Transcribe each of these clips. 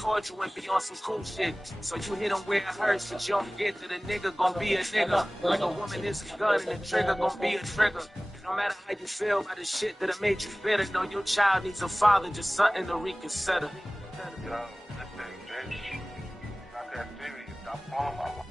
cordial and be on some cool shit. So you hit him where it hurts, but you don't get that a nigga gon' be a nigga. Like a woman is a gun and a trigger gon' be a trigger. No matter how you feel about the shit that have made you bitter, know your child needs a father, just something to reconsider. Yo, listen, bitch. Not that serious. Stop calling my mom.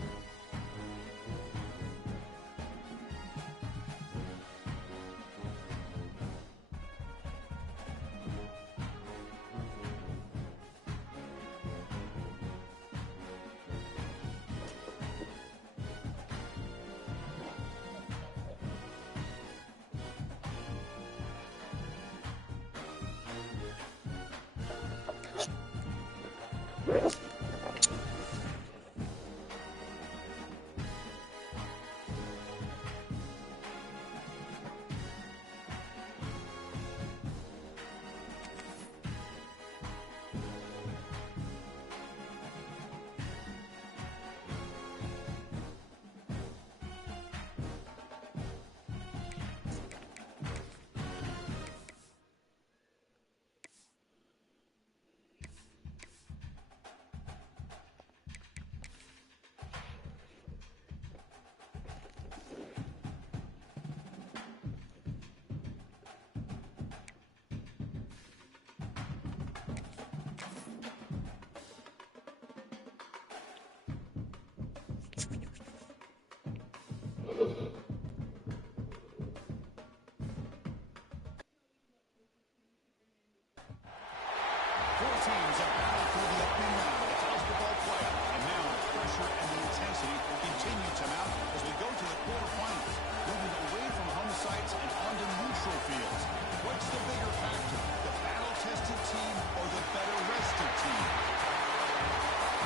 Four teams are battling for the opening round of the college football playoff, and now the pressure and the intensity continue to mount as we go to the quarterfinals, moving away from home sites and onto neutral fields. What's the bigger factor, the battle-tested team or the better-rested team?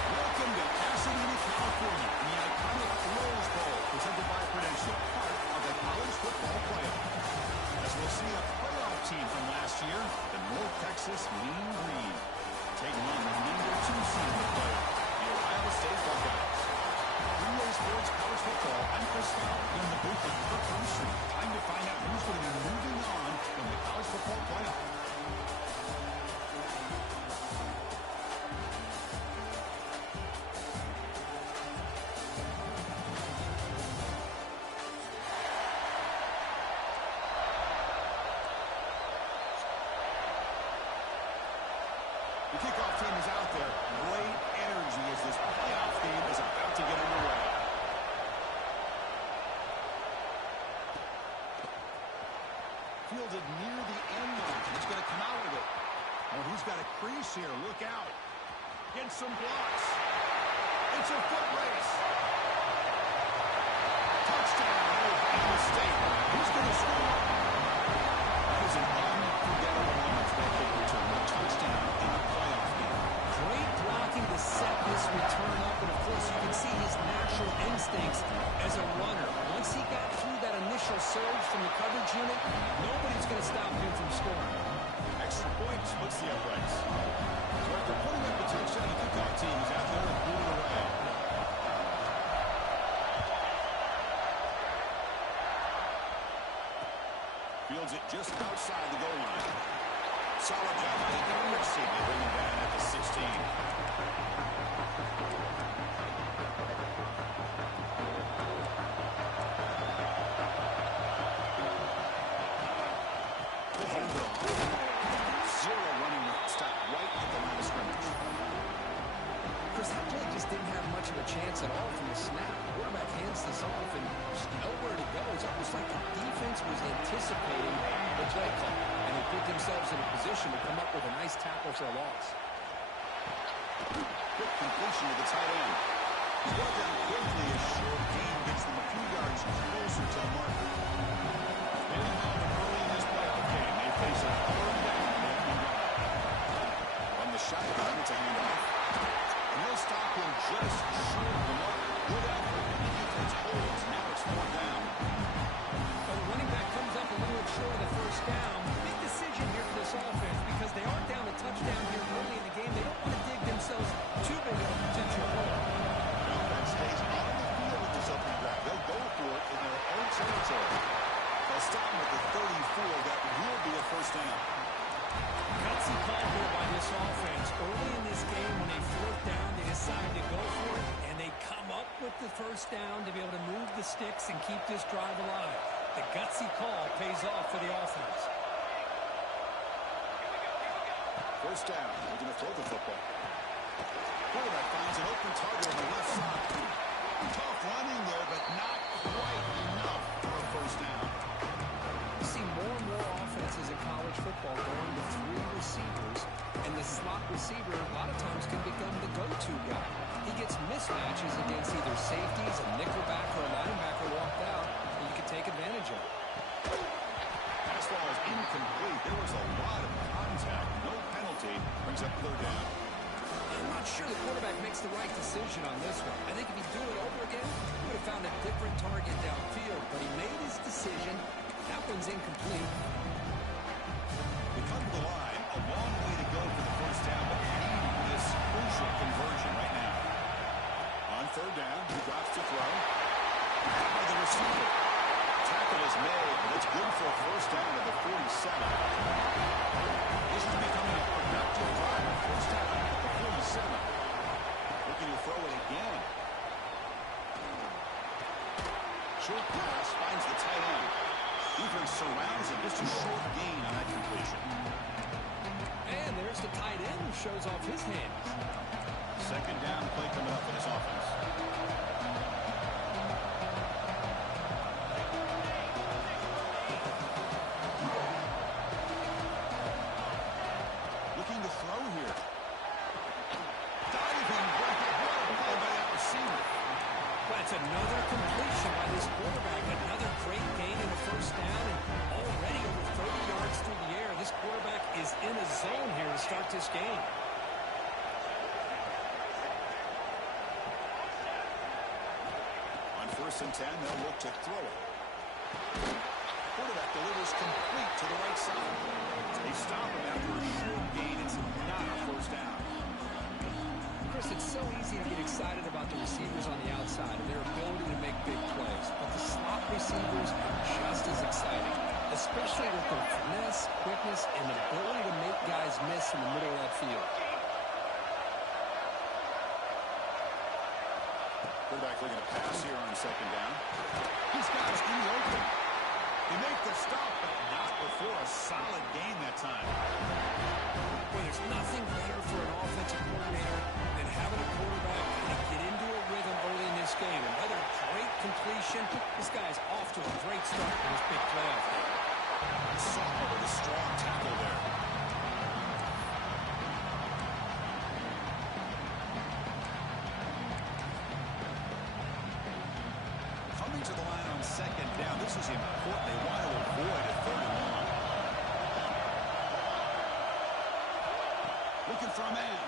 Welcome to Pasadena, California, in the iconic Rose Bowl, presented by Prudential, part of the college football playoff. As we'll see a playoff team from last year, the North Texas Mean Green, taking on the number 2 seed in the playoff, the Ohio State Buckeyes. Three-way sports college football, I'm Chris Scott in the booth with Kirk Armstrong. Time to find out who's going to be moving on from the college football playoff. The kickoff team is out there. Great energy as this playoff game is about to get underway. Fielded near the end line. He's going to come out with it. Oh, he's got a crease here. Look out. Gets some blocks. It's a foot race. Touchdown, Ohio State. Who's going to score? That is an unforgettable moment for that kick return. A touchdown in a playoff game. Great blocking to set this return up, and of course you can see his natural instincts as a runner. Once he got through that initial surge from the coverage unit, nobody's going to stop him from scoring. Extra point splits the uprights. So after putting up the touchdown, the kickoff team is out there and moving away. Fields it just outside the goal line. Solid job taking and receiving. They bring him down at the 16. The handoff. Zero running stop right at the line of scrimmage. Chris, that play just didn't have much of a chance at all from the snap. The quarterback hands this off and just nowhere to go. It's almost like the defense was anticipating the play call, and they put themselves in a position to come up with a nice tackle for a loss. Quick completion to the tight end. He's brought down quickly. A short gain gets them a few yards closer to the marker. They didn't have it early in this playoff game. They face a third down and they can run. On the shotgun, it's a handoff. And they'll stop him just short of the mark. Good effort. The defense holds. Now it's 4th down. But the running back comes up a little short of the first down. Big decision here for this offense because they are down a touchdown here early in the game. They don't want to dig themselves too big of a potential hole. The offense stays on the field with this opening drive. They'll go for it in their own territory. They'll stop him at the 34. That will be a 1st down. Gutsy call here by this offense. Early in this game when they first down to be able to move the sticks and keep this drive alive. The gutsy call pays off for the offense. First down. We're going to throw the football. Quarterback finds an open target on the left side. Tough running there, but not quite enough for a first down. You see more and more offenses in college football going to 3 receivers, and the slot receiver a lot of times can become the go-to guy. He gets mismatches against either safeties, a nickelback, or a linebacker walked out, and you can take advantage of it. Pass ball is incomplete. There was a lot of contact. No penalty. Brings up third down. I'm not sure the quarterback makes the right decision on this one. I think if he'd do it over again, he would have found a different target downfield, but he made his decision. That one's incomplete. We come to the line. A long way to go for the first down, but we need this crucial conversion right now. On third down, he drops to throw. By the receiver. Tackle is made, but it's good for a first down at the 47. This is becoming a productive drive. First down at the 47. Looking to throw it again. Short pass finds the tight end. Defense surrounds him. Just a short gain on that completion. And there's the tight end who shows off his hands. Second down play coming up for this offense. Looking to throw here. Diving. What a play by that receiver. That's another completion by this quarterback. Another great gain in the first down, and already over 30 yards through the air. This quarterback is in a zone here to start this game. On 1st and 10, they'll look to throw it. Quarterback delivers complete to the right side. They stop him after a short gain. It's not a first down. Chris, it's so easy to get excited about the receivers on the outside and their ability to make big plays. But the slot receivers are just as exciting, especially with their finesse, quickness, and ability to make guys miss in the middle of that field. Quarterback looking to pass here on second down. He's got it in the open. He makes the stop, but not before a solid gain that time. Well, there's nothing better for an offensive coordinator than having a quarterback kind of get into a rhythm early in this game. Another great completion. This guy's off to a great start in this big playoff game. Sophomore with a strong tackle there. Coming to the line on second down. This is important. They want to avoid a third and long. Looking for a man.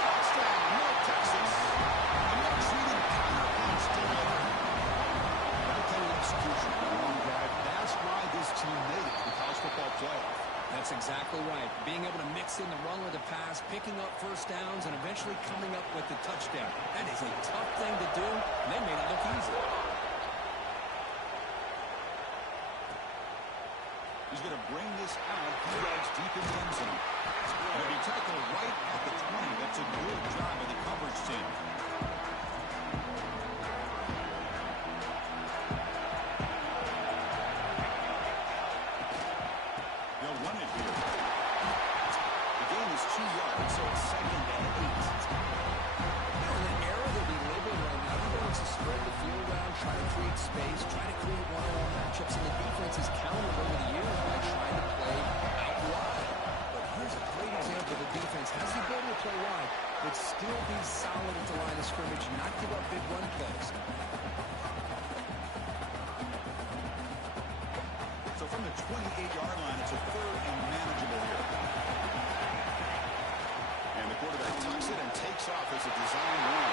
Touchdown, North Texas. And they're treating counterpunch delivered. Well-tailored execution on a long drive. That's why this team made it to the college football playoff. That's exactly right. Being able to mix in the run with the pass, picking up first downs, and eventually coming up with the touchdown. That is a tough thing to do, and they made it look easy. He's going to bring this out 2 yards deep in the end zone. And if he tackled right at the 20, that's a good job of the coverage team. They'll run it here. The gain is 2 yards, so it's second and 8. In an era that we live in right now, he wants to spread the field around, try to create space, try to create one-on-one matchups, and the defense has countered over the years by trying to play out wide. But here's a great example. The defense has the ability to play wide, but still be solid at the line of scrimmage and not give up big run plays. So from the 28-yard line, it's a third and manageable here. And the quarterback tucks it and takes off as a design run.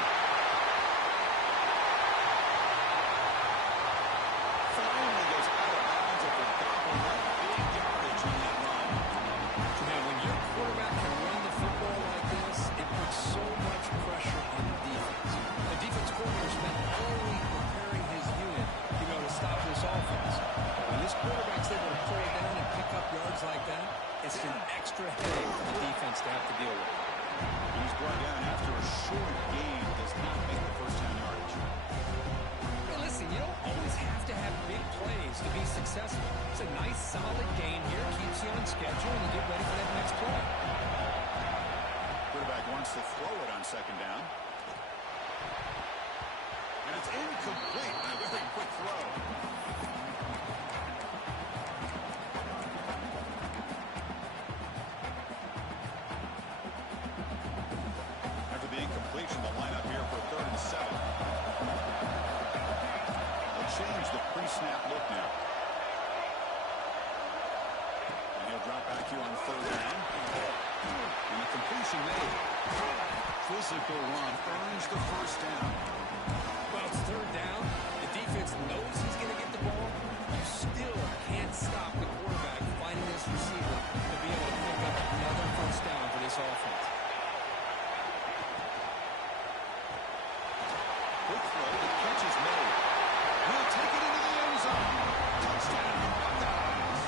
Finally goes out of bounds at the gobble up. Big yardage on that run. Now, when your quarterback can run the football like this, it puts so much pressure on the defense. The defense coordinator spent all week preparing his unit to be able to stop this offense. When this quarterback's able to pull down and pick up yards like that, it's an extra headache for the defense to have to deal with. He's brought down after a short gain. Does not make the first down yardage. Hey, listen, you don't always have to have big plays to be successful. It's a nice, solid gain here. Keeps you on schedule, and you get ready for that next play. Quarterback wants to throw it on second down. And it's incomplete. A very quick throw. After the incompletion, the lineup here for 3rd and 7. They'll change the pre-snap look now. And he'll drop back here on 3rd down. And the completion made. Physical run earns the first down. Well, it's 3rd down. The defense knows he's going to get the ball. You still can't stop the quarterback finding this receiver to be able to pick up another first down for this offense. Quick throw. The catch is made. He'll take it into the end zone. Touchdown, Buckeyes.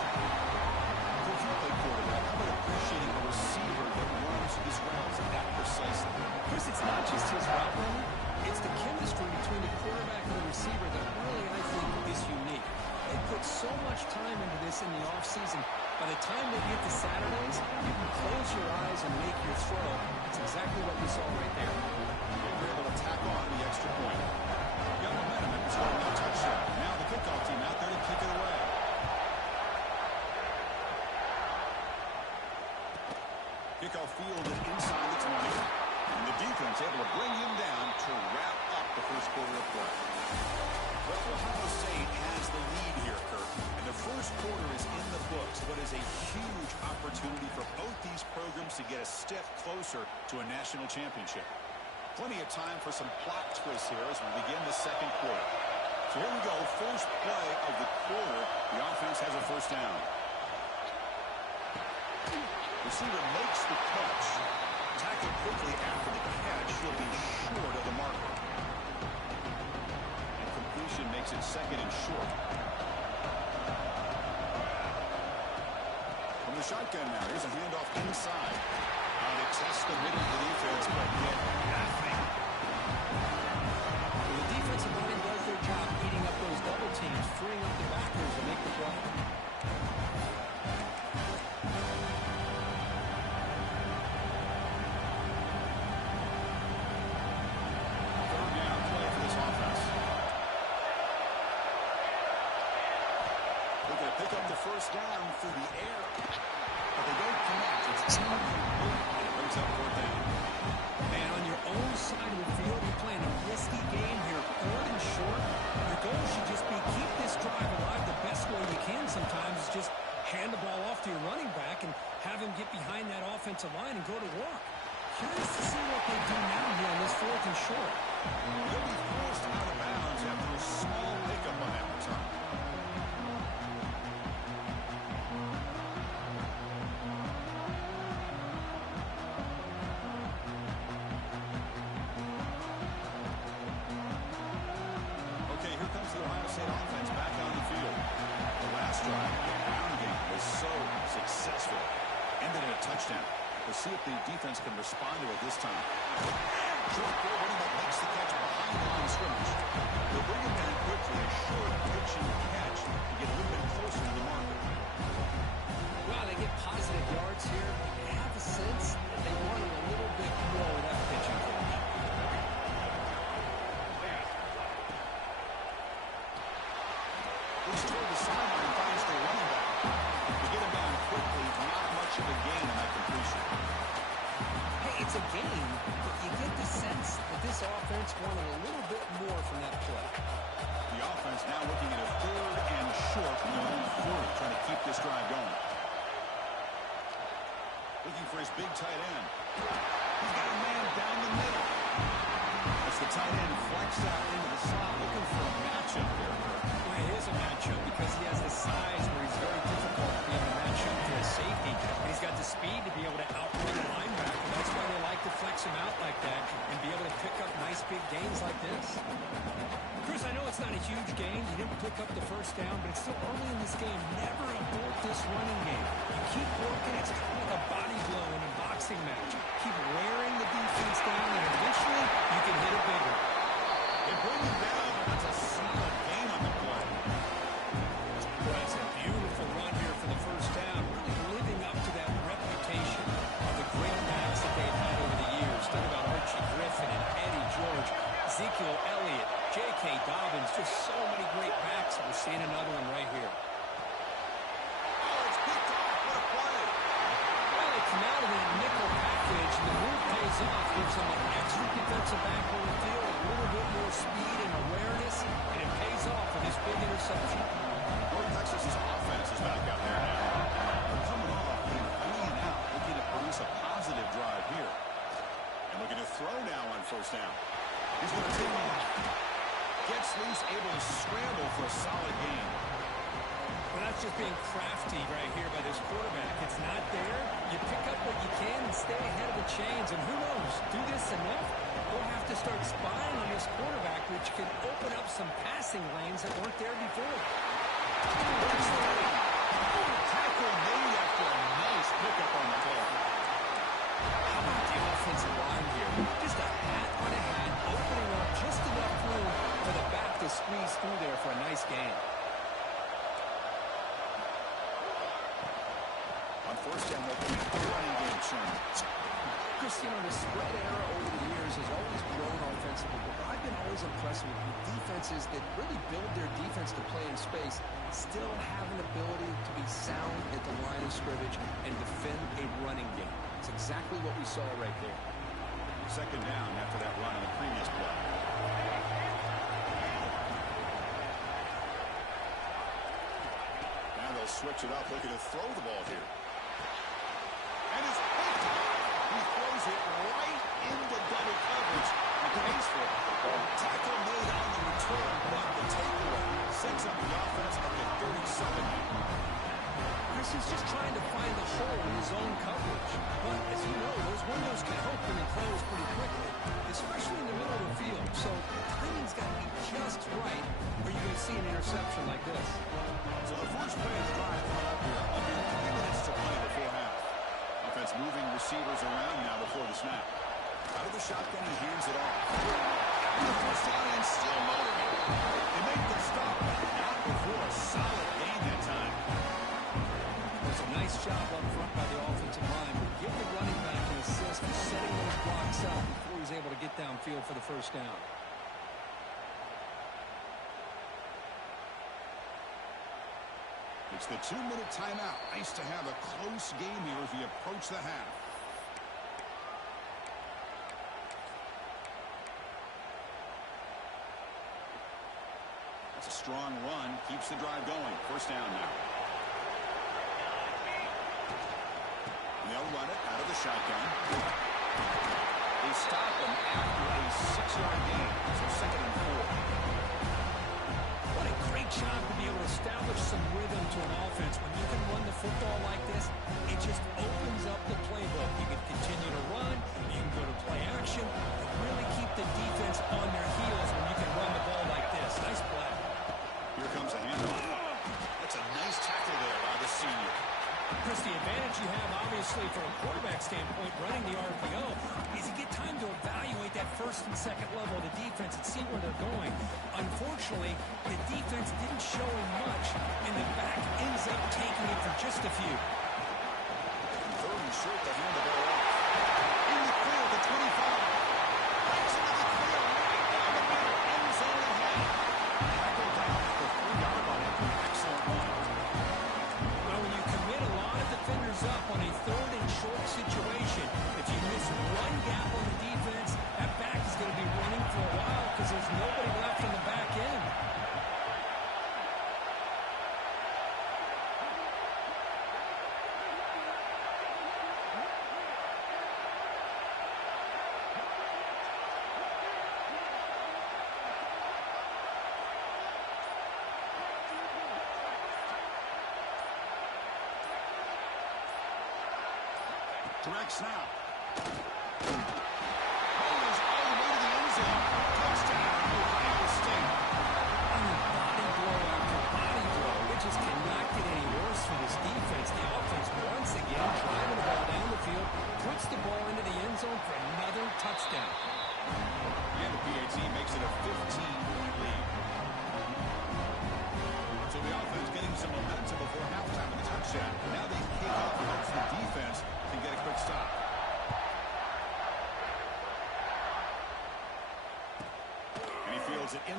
Coach, you play quarterback. How about appreciating a receiver that runs his routes that precisely? Chris, it's not just his route running. It's the chemistry between the quarterback and the receiver that really, I think, is unique. They put so much time into this in the offseason. By the time they get to Saturdays, you can close your eyes and make your throw. It's exactly what we saw right there. They were able to tack on the extra point. Got momentum after scoring no touchdown. Now the kickoff team out there to kick it away. Kickoff fielded inside the 20. And the defense able to bring him down to wrap up the first quarter of play. Well, Ohio State has the lead here, Kirk. And the first quarter is in the books. What is a huge opportunity for both these programs to get a step closer to a national championship. Plenty of time for some plot twists here as we begin the second quarter. So here we go. First play of the quarter. The offense has a first down. Receiver makes the catch. Tackled quickly after the catch. He'll be short of the marker. And completion makes it 2nd and short. From the shotgun now. Here's a handoff inside. They test the middle of the defense, but get nothing. The defensive line does their job eating up those double teams, freeing up the backers to make the play. Pick up the first down through the air, but they don't connect. It's incomplete. It brings up 4th down. Man, on your own side of the field, you're playing a risky game here, 3rd and short. Your goal should just be keep this drive alive the best way you can sometimes is just hand the ball off to your running back and have him get behind that offensive line and go to work. Curious to see what they do now here on this 4th and short. They'll be forced out of bounds after a small pickup on that return. Touchdown. We'll see if the defense can respond to it this time. Short goal, running back makes the catch behind the line of scrimmage. They'll bring him down quickly. A short pitch and catch to get a little bit closer to the marker. Well, they get positive yards here. I have a sense that they wanted a little bit more with that pitch and catch. Looks toward the sideline and finds the running back. To get him down quickly, not much of a gain in that completion. Hey, it's a gain, but you get the sense that this offense wanted a little bit more from that play. The offense now looking at a 3rd and short from their own 40, trying to keep this drive going. Looking for his big tight end. He's got a man down the middle. As the tight end flexed out into the slot, looking for a matchup there. Well, it is a matchup because he has the size where he's very difficult to be able to match up to a safety. And he's got the speed to be able to outrun a linebacker. That's why they like to flex him out like that and be able to pick up nice big gains like this. Chris, I know it's not a huge gain. You didn't pick up the first down, but it's still early in this game. Never abort this running game. You keep working. It's kind of like a body blow in a boxing match. Keep wearing down, and eventually you can hit a big one. They bring him down, and that's a solid gain on the play. Well, that's a beautiful run here for the first down, really living up to that reputation of the great backs that they've had over the years. Think about Archie Griffin and Eddie George, Ezekiel Elliott, J.K. Dobbins, just so many great backs. We're seeing another one right here. Oh, it's picked off. What a play. Well, they come out of that nickel package, and the move pays off. Gives them an extra defensive back on the field, a little bit more speed and awareness, and it pays off for this big interception. North Texas's offense is back out there now. They're coming off being 3 and out, looking to produce a positive drive here. And looking to throw now on first down. He's going to take off. Gets loose, able to scramble for a solid gain. Well, that's just being crafty right here by this quarterback. It's not there. You pick up what you can and stay ahead of the chains. And who knows, do this enough, we'll have to start spying on this quarterback, which can open up some passing lanes that weren't there before. Tackle made after a nice pickup on the play. How about the offensive line here? Just a hat on a hat, opening up just enough room for the back to squeeze through there for a nice gain. On first down, they'll keep the running game churning. Chris, the spread era over the years has always grown offensively, but I've been always impressed with defenses that really build their defense to play in space, still have an ability to be sound at the line of scrimmage and defend a running game. It's exactly what we saw right there. Second down after that run on the previous play. Now they'll switch it up, looking to throw the ball here. And it's picked off. He throws it right into double coverage and pays for it. Tackle made on the return, but the takeaway sets up the offense up to 37 now. Chris is just trying to find the hole in his own coverage. But as you know, those windows can open and close pretty quickly, especially in the middle of the field. So timing's got to be just right, or you're going to see an interception like this. So the first play of the drive coming up here. Under 3 minutes to play before half. Offense moving receivers around now before the snap. Out of the shotgun, he hands it off. And the first down and still motoring. They make the stop, but not before a solid gain that time. There's a nice job up front by the offensive line. But give the running back an assist for setting those blocks up before he's able to get downfield for the first down. It's the 2-minute timeout. Nice to have a close game here as we approach the half. That's a strong run. Keeps the drive going. First down now. And they'll run it out of the shotgun. They stop him after a 6-yard gain. So 2nd and 4. What a great job to be able to establish some rhythm to an offense. When you can run the football like this, it just opens up the playbook. You can continue to run, you can go to play action, and really keep the defense on their heels when you can run the ball like this. Nice play. Here comes a handoff. That's a nice tackle there by the senior. Chris, the advantage you have, obviously, from a quarterback standpoint, running the RPO, is you get time to evaluate that first and second level of the defense and see where they're going. Unfortunately, the defense didn't show him much, and the back ends up taking it for just a few. Third and short to hand the ball off. In the clear at the 25. Breaks into the clear right down the middle. End zone and half. Tackle down at the 3-yard line. Excellent run. Well, when you commit a lot of defenders up on a third and short situation, if you miss one gap on the defense, that back is going to be running for a while because there's nobody left on the back end. Direct snap. Bowlers all the way to the end zone. Touchdown, Ohio State. Body blow after body blow. It just cannot get any worse for this defense. The offense, once again, driving the ball down the field, puts the ball into the end zone for another touchdown.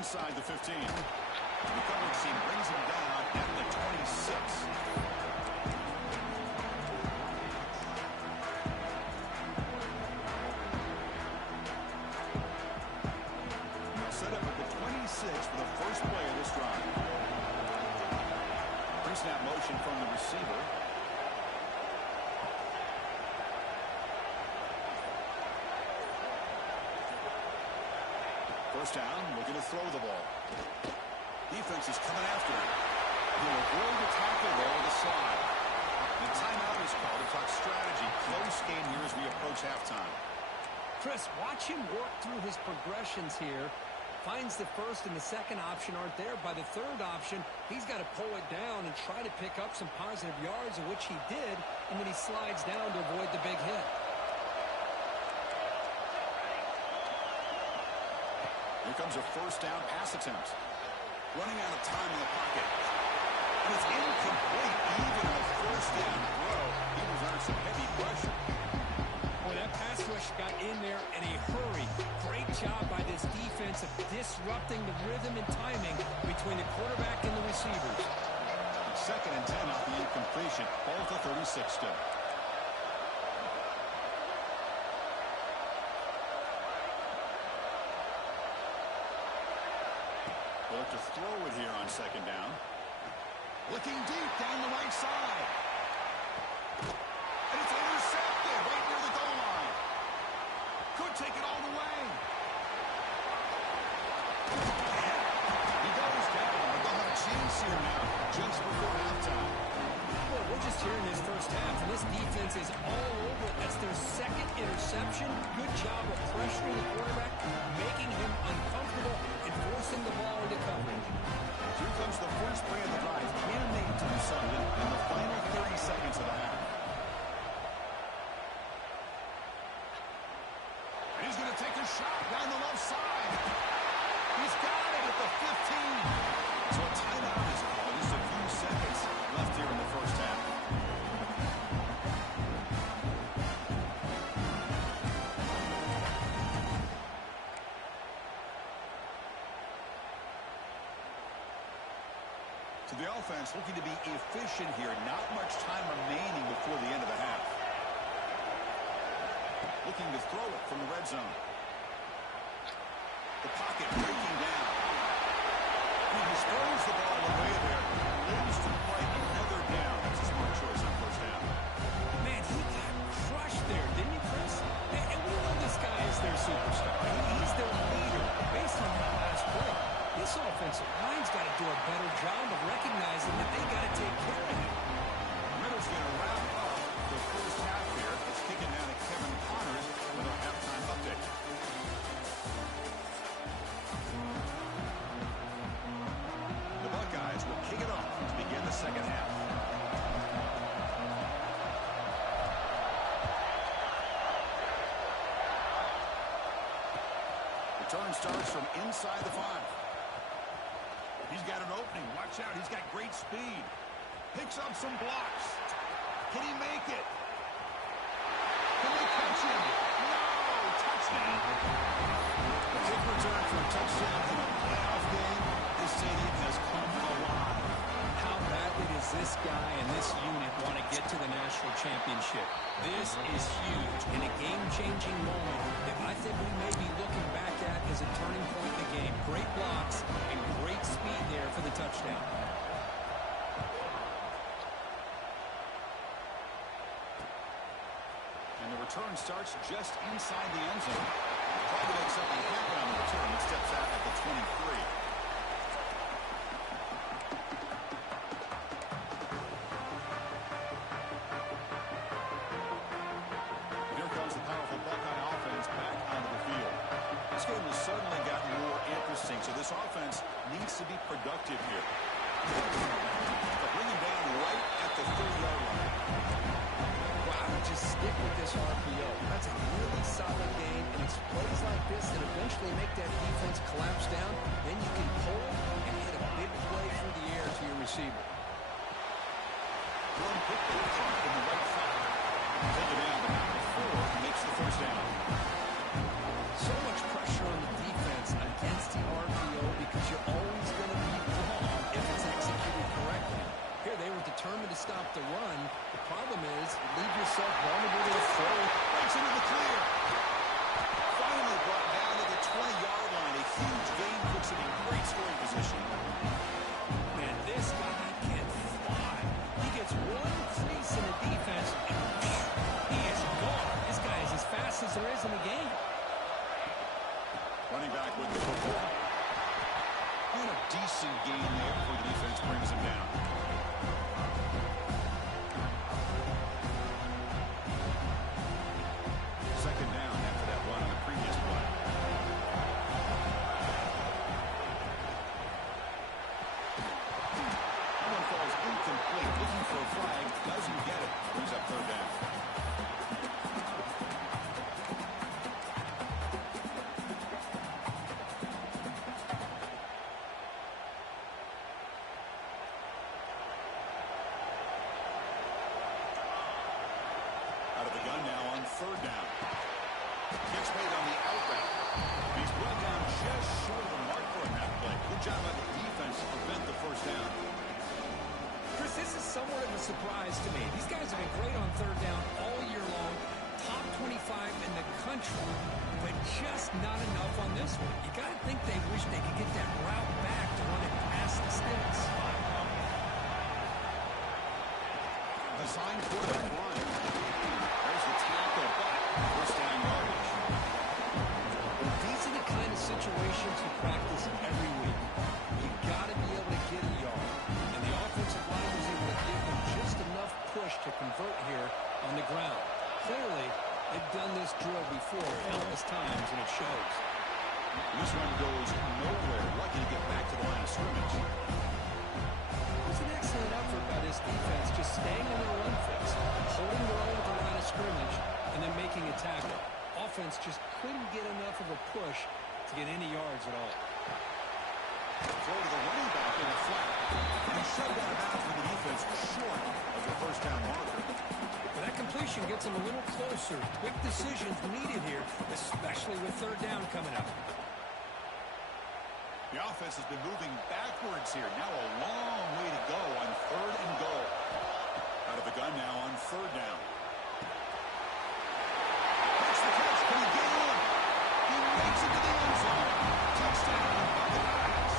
inside the 15. The coverage team brings him down at the 26. Now set up at the 26 for the first play of this drive. Pre-snap motion from the receiver. First down, looking to throw the ball. Defense is coming after him. He'll avoid the tackle there with a slide. The timeout is called to talk strategy. Close game here as we approach halftime. Chris, watch him work through his progressions here. Finds the first and the second option aren't there. By the third option, he's got to pull it down and try to pick up some positive yards, of which he did, and then he slides down to avoid the big hit. Here comes a first down pass attempt. Running out of time in the pocket. And it's incomplete. Even a first down throw. He was under some heavy pressure. Boy, that pass rush got in there in a hurry. Great job by this defense of disrupting the rhythm and timing between the quarterback and the receivers. Second and 10 off the incompletion. Ball to 36 still. They'll look to throw it here on second down. Looking deep down the right side. And it's intercepted right near the goal line. Could take it all the way. He goes down. They'll have a chance here now just before halftime. Well, we're just here in this first half, and this defense is all over it. That's their second interception. Good job of pressuring the quarterback, making him uncomfortable, and forcing the ball into coverage. Here comes the first play of the drive. Can they do something in the final 30 seconds of the half? And he's going to take a shot down the left side. He's got it at the 15. So a timeout is called. Just a few seconds left here in the first half. So the offense looking to be efficient here. Not much time remaining before the end of the half. Looking to throw it from the red zone. The pocket breaking down. He just throws the ball away there. Lives to play another down. That's a smart choice on first down. Man, he got crushed there, didn't he, Chris? And we know this guy is their superstar. He's their leader. Based on that last play, this offensive line's got to do a better job of recognizing that they got to take care of him. Ritter's going to wrap up the first half here. It's kicking down to Kevin Connors with a halftime update. The Buckeyes will kick it off to begin the second half. Return starts from inside the 5. He's got an opening. Watch out. He's got great speed. Picks up some blocks. Can he make it? Can they catch him? No! Touchdown. A kick return for a touchdown in a playoff game. This stadium has come alive. How badly does this guy and this unit want to get to the national championship? This is huge and a game-changing moment that I think we may be looking back at as a turning point in the game. Great blocks and great speed there for the touchdown. And the return starts just inside the end zone. Trying to make something happen on the return. It steps out at the 23. Here comes the powerful Buckeye offense back onto the field. This game has suddenly gotten more interesting, so this offense needs to be productive here. But bring him down right at the 30-yard line. Well, I would just stick with this RPO. That's a really solid game, and it's plays like this that eventually make that defense collapse down. Then you can pull and hit a big play through the air to your receiver. One quickly caught in the right side. Take it down to number 4, makes the first down. So much pressure on the defense against the RPO because problem is leave yourself vulnerable to a throw. Breaks into the clear. Finally brought down to the 20-yard line. A huge gain puts him in great scoring position. Man, this guy can fly. He gets one crease in the defense, and he is gone. This guy is as fast as there is in the game. Running back with the football. And a decent gain there before the defense brings him down. Second down after that run on the previous play. That one falls incomplete. Looking for a flag. Doesn't get it. Brings up third down. Out of the gun now on third down. Gets made on the out route. He's brought down just short of the marker on that play. Good job by the defense to prevent the first down. Chris, this is somewhat of a surprise to me. These guys have been great on third down all year long. Top 25 in the country, but just not enough on this one. You got to think they wish they could get that route back to run it past the sticks. Designed quarterback run. There's the tackle, but first down yardage. These are the kind of situations you practice every week. You got to be able to get a yard. And the offensive line was able to give them just enough push to convert here on the ground. Clearly, they've done this drill before countless times, and it shows. This one goes nowhere. Lucky to get back to the line of scrimmage. It was an excellent effort by this defense, just staying on their run fix, holding their own at the line of scrimmage, and then making a tackle. Offense just couldn't get enough of a push to get any yards at all. Throw to the running back in the flat. And he shoved out of bounds for the defense short of the first down marker. But that completion gets them a little closer. Quick decisions needed here, especially with third down coming up. The offense has been moving backwards here. Now a long way to go on third and goal. Out of the gun now on third down. Makes the catch. Can he get in? He makes it to the end zone. Touchdown, Buccaneers.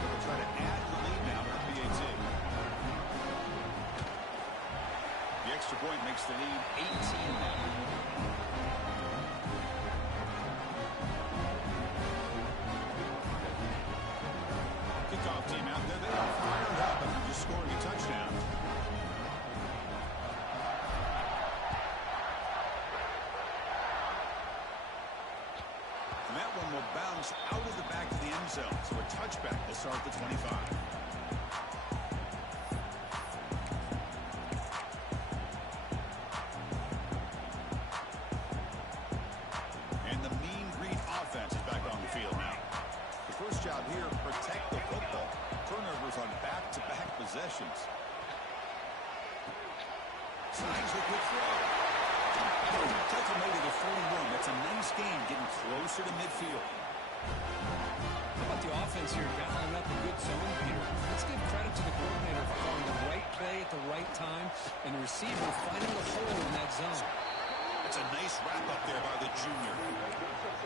They'll try to add the lead now with the PAT. The extra point makes the lead 18 now. Kickoff team out there. They are fired up after just scoring a touchdown. And that one will bounce out of the back of the end zone. So a touchback will start at the 25. And the Mean Green offense is back on the field now. The first job here, protect the football. Turnovers on back-to-back possessions. Slides with good throw. Tackle made to the 41. That's a nice game, getting closer to midfield. How about the offense here dialing up a good zone, Peter? Let's give credit to the coordinator for calling the right play at the right time and the receiver finding a hole in that zone. That's a nice wrap-up there by the junior.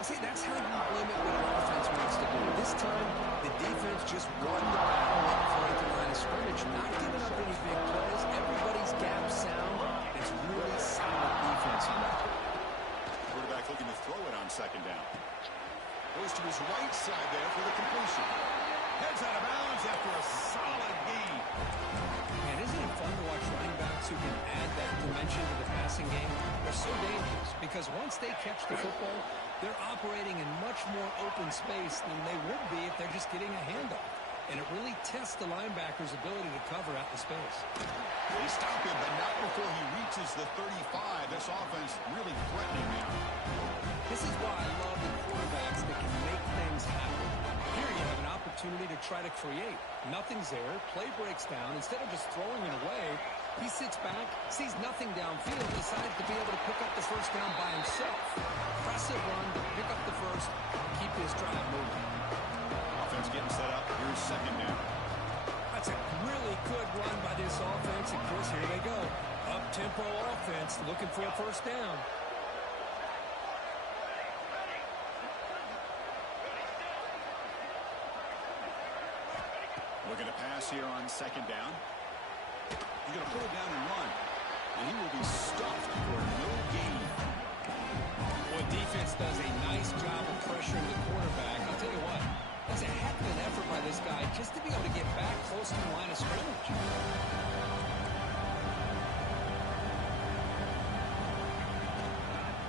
See, that's how you limit what an offense wants to do. This time, the defense just won the battle up front at the line of scrimmage, not giving up any big plays. Everybody's gap sound. It's really solid defense in there. Quarterback looking to throw it on second down. Goes to his right side there for the completion. Heads out of bounds after a solid gain. Man, isn't it fun to watch running backs who can add that dimension to the passing game? They're so dangerous because once they catch the football, they're operating in much more open space than they would be if they're just getting a handoff. And it really tests the linebacker's ability to cover out the space. They stop him, but not before he reaches the 35. This offense really threatening now. This is why I love the quarterbacks that can make things happen. Here you have an opportunity to try to create. Nothing's there. Play breaks down. Instead of just throwing it away, he sits back, sees nothing downfield, decides to be able to pick up the first down by himself. Impressive run to pick up the first, keep this drive moving. offense getting set up. Here's second down. That's a really good run by this offense. And, Chris, here they go. Up-tempo offense looking for a first down. Looking to pass here on second down. He's going to pull it down and run. And he will be stuffed for no gain. Well, defense does a nice job of pressuring the quarterback. I'll tell you what, that's a heck of an effort by this guy just to be able to get back close to the line of scrimmage.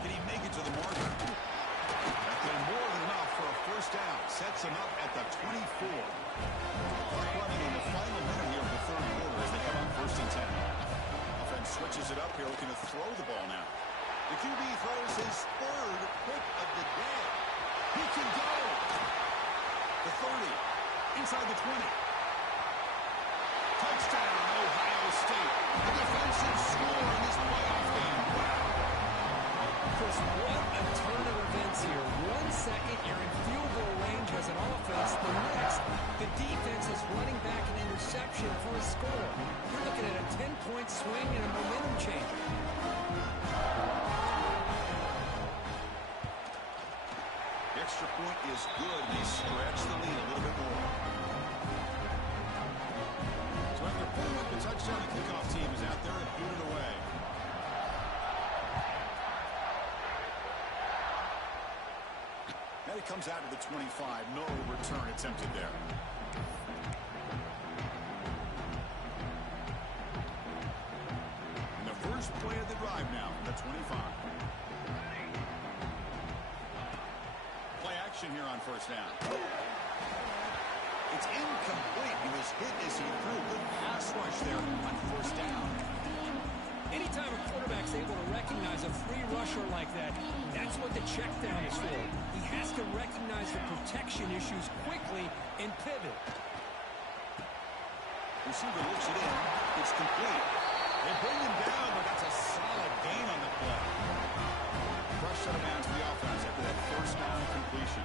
Can he make it to the marker? That's been more than enough for a first down. Sets him up at the 24. Clock running in the final minute here of the third quarter as they come up first and 10. Offense switches it up here, looking to throw the ball now. The QB throws his third pick of the day. He can go. The 30. Inside the 20. Touchdown, Ohio State. A defensive score in this playoff game. Wow. Chris, what a turn of events here. 1 second, you're in field goal range as an offense. The next, the defense is running back an interception for a score. You're looking at a 10-point swing and a momentum change. The extra point is good. They stretch the lead a little bit more. So after pulling up the touchdown, the kickoff team is out there and booted away. Now he comes out to the 25. No return attempted there. And the first play of the drive now from the 25. Play action here on first down. It's incomplete. He was hit as he threw. Good pass rush there on first down. Anytime a quarterback's able to recognize a free rusher like that, that's what the check down is for. He has to recognize the protection issues quickly and pivot. Receiver looks it in. It's complete. They bring him down, but that's a solid gain on the play. Rush set him down to the offense after that first down completion.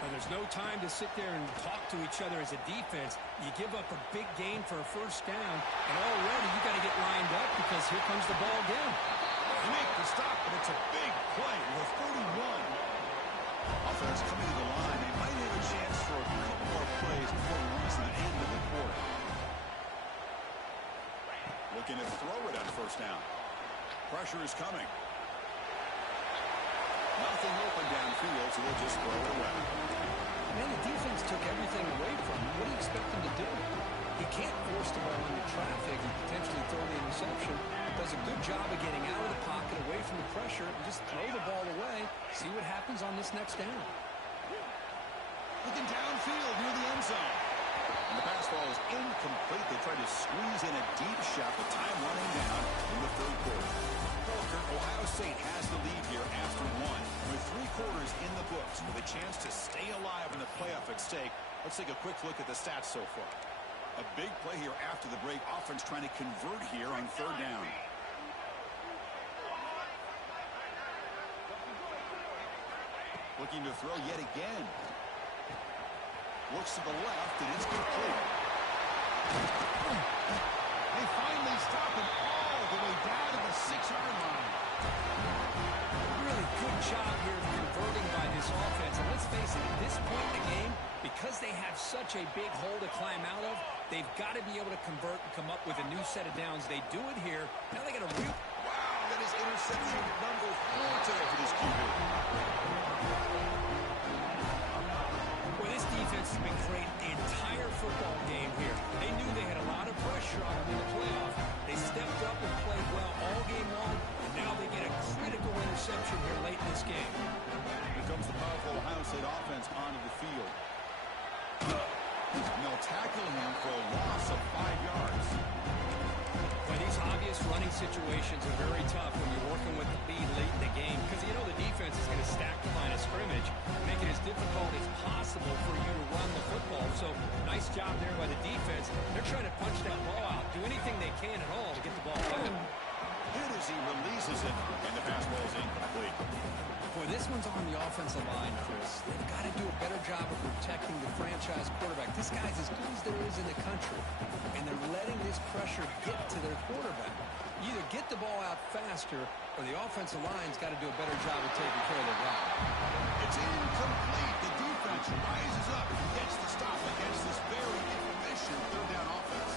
Well, there's no time to sit there and talk to each other as a defense. You give up a big gain for a first down, and already you got to get lined up because here comes the ball again. They make the stop, but it's a big play with 31. Offense coming to the line. They might have a chance for a couple more plays before we reach the end of the quarter. Looking to throw it on first down. Pressure is coming. Nothing open downfield, so they'll just throw it away. Man, the defense took everything away from him. What do you expect him to do? He can't force the ball into traffic and potentially throw the interception. Does a good job of getting out of the pocket, away from the pressure, and just throw the ball away. See what happens on this next down. Looking downfield near the end zone. And the pass ball is incomplete. They tried to squeeze in a deep shot, but time running down in the third quarter. Ohio State has the lead here after one. With 3 quarters in the books, with a chance to stay alive in the playoff at stake, let's take a quick look at the stats so far. A big play here after the break. Offense trying to convert here on third down. Looking to throw yet again. Looks to the left, and it's complete. They finally stop him all the way down to the 6-yard line. Really good job here converting by this offense. And let's face it, at this point in the game, because they have such a big hole to climb out of, they've got to be able to convert and come up with a new set of downs. They do it here. Now they got a real... Wow, that is interception number 4 today for this QB. Well, this defense has been great the entire football game here. They knew they had a lot of pressure on them in the playoff. They stepped up and played well all game long, and now they get a critical interception here late in this game. Here comes the powerful Ohio State offense onto the field. And they'll tackle him for a loss of 5 yards. Well, these obvious running situations are very tough when you're working with the lead late in the game because you know the defense is going to stack the line of scrimmage, make it as difficult as possible for you to run the football. So, nice job there by the defense. They're trying to punch that ball out, do anything they can at all to get the ball back. Hit as he releases it, and the pass ball is incomplete. Boy, this one's on the offensive line, Chris. They've got to do a better job of protecting the franchise quarterback. This guy's as good as there is in the country, and they're letting this pressure get to their quarterback. You either get the ball out faster, or the offensive line's got to do a better job of taking care of their guy. It's incomplete. The defense rises up and gets the stop against this very efficient third down offense.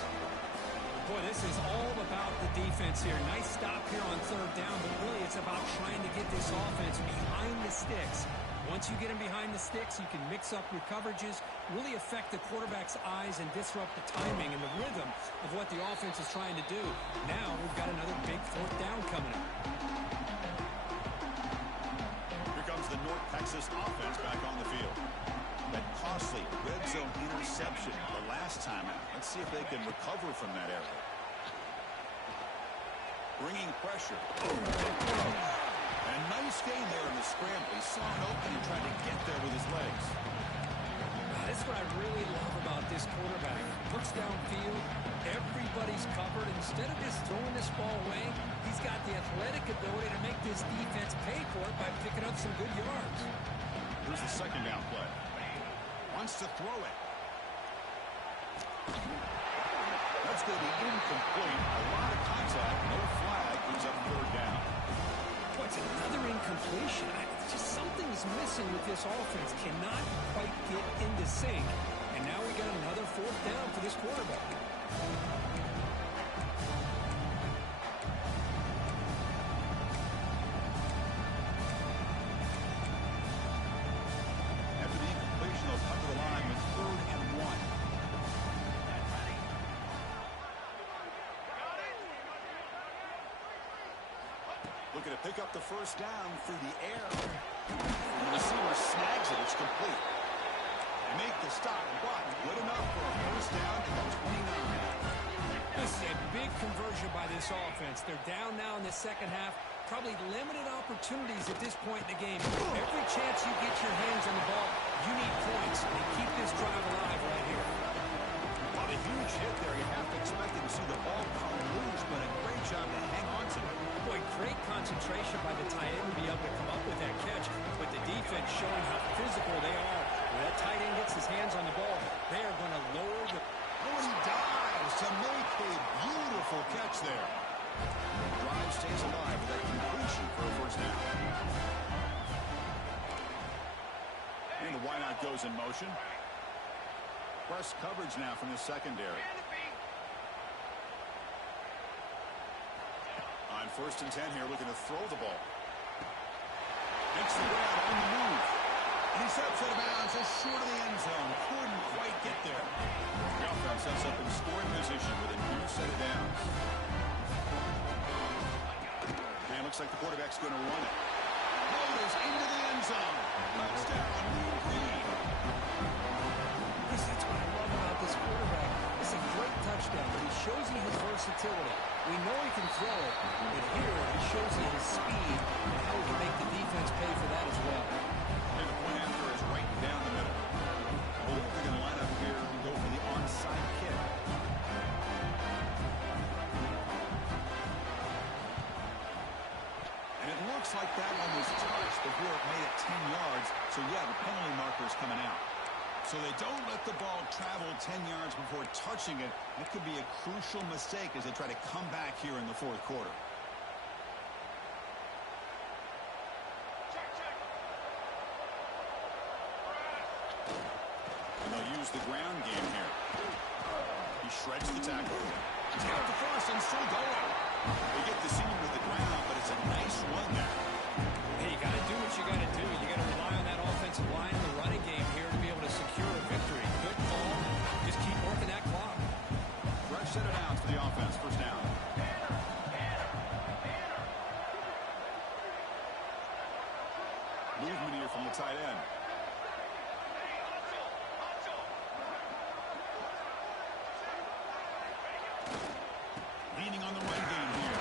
Boy, this is all about the defense here. Nice stop here on third down, but really it's about trying to get this offense behind the sticks. Once you get them behind the sticks, you can mix up your coverages, really affect the quarterback's eyes and disrupt the timing and the rhythm of what the offense is trying to do. Now we've got another big fourth down coming up. Here comes the North Texas offense back on the field. That costly red zone interception the last time out. Let's see if they can recover from that error. Bringing pressure. And a nice gain there in the scramble. He saw an opening and tried to get there with his legs. That's what I really love about this quarterback. Looks downfield, everybody's covered. Instead of just throwing this ball away, he's got the athletic ability to make this defense pay for it by picking up some good yards. Here's the second down play. Wants to throw it. That's going to be incomplete. A lot of contact, no flag, brings up third down. Boy, it's another incompletion. Just something's missing with this offense. Cannot quite get into sync. And now we got another fourth down for this quarterback. Looking to pick up the first down through the air. The receiver snags it. It's complete. They make the stop, but good enough for a first down at the 29. This is a big conversion by this offense. They're down now in the second half. Probably limited opportunities at this point in the game. Every chance you get your hands on the ball, you need points and keep this drive alive right here. On a huge hit there, you have to expect to see the ball come loose, but a great job to hang on to it. Boy, great concentration by the tight end to be able to come up with that catch, but the defense showing how physical they are. When that tight end gets his hands on the ball, they are going to lower the... Oh, and he dives to make a beautiful catch there. The drive stays alive with that completion for a first down. And the wideout goes in motion. Press coverage now from the secondary. On 1st and 10 here, looking to throw the ball. Makes the grab on the move. And he steps out of bounds just short of the end zone. Couldn't quite get there. The offense sets up in scoring position with a new set of downs. And looks like the quarterback's going to run it. Goes into the end zone. Touchdown, New Green. That's what I love about this quarterback. It's a great touchdown, but he shows you his versatility. We know he can throw it, but here he shows you his speed and how he can make the defense pay for that as well. And the point after is right down the middle. Well, they're going to line up here and go for the onside kick. And it looks like that one was touched before it made it 10 yards. So, yeah, the penalty marker is coming out. So they don't let the ball travel 10 yards before touching it. That could be a crucial mistake as they try to come back here in the fourth quarter. And they'll use the ground game here. He shreds the tackle. He's got the first and still going. They get the senior to the ground, but it's a nice run there. Hey, you got to do what you got to do. You got to rely on that offensive line in the running game here to be able to secure a victory. Good call. Just keep working that clock. Fresh set of downs for the offense. First down. Movement here from the tight end. Leaning on the run game here.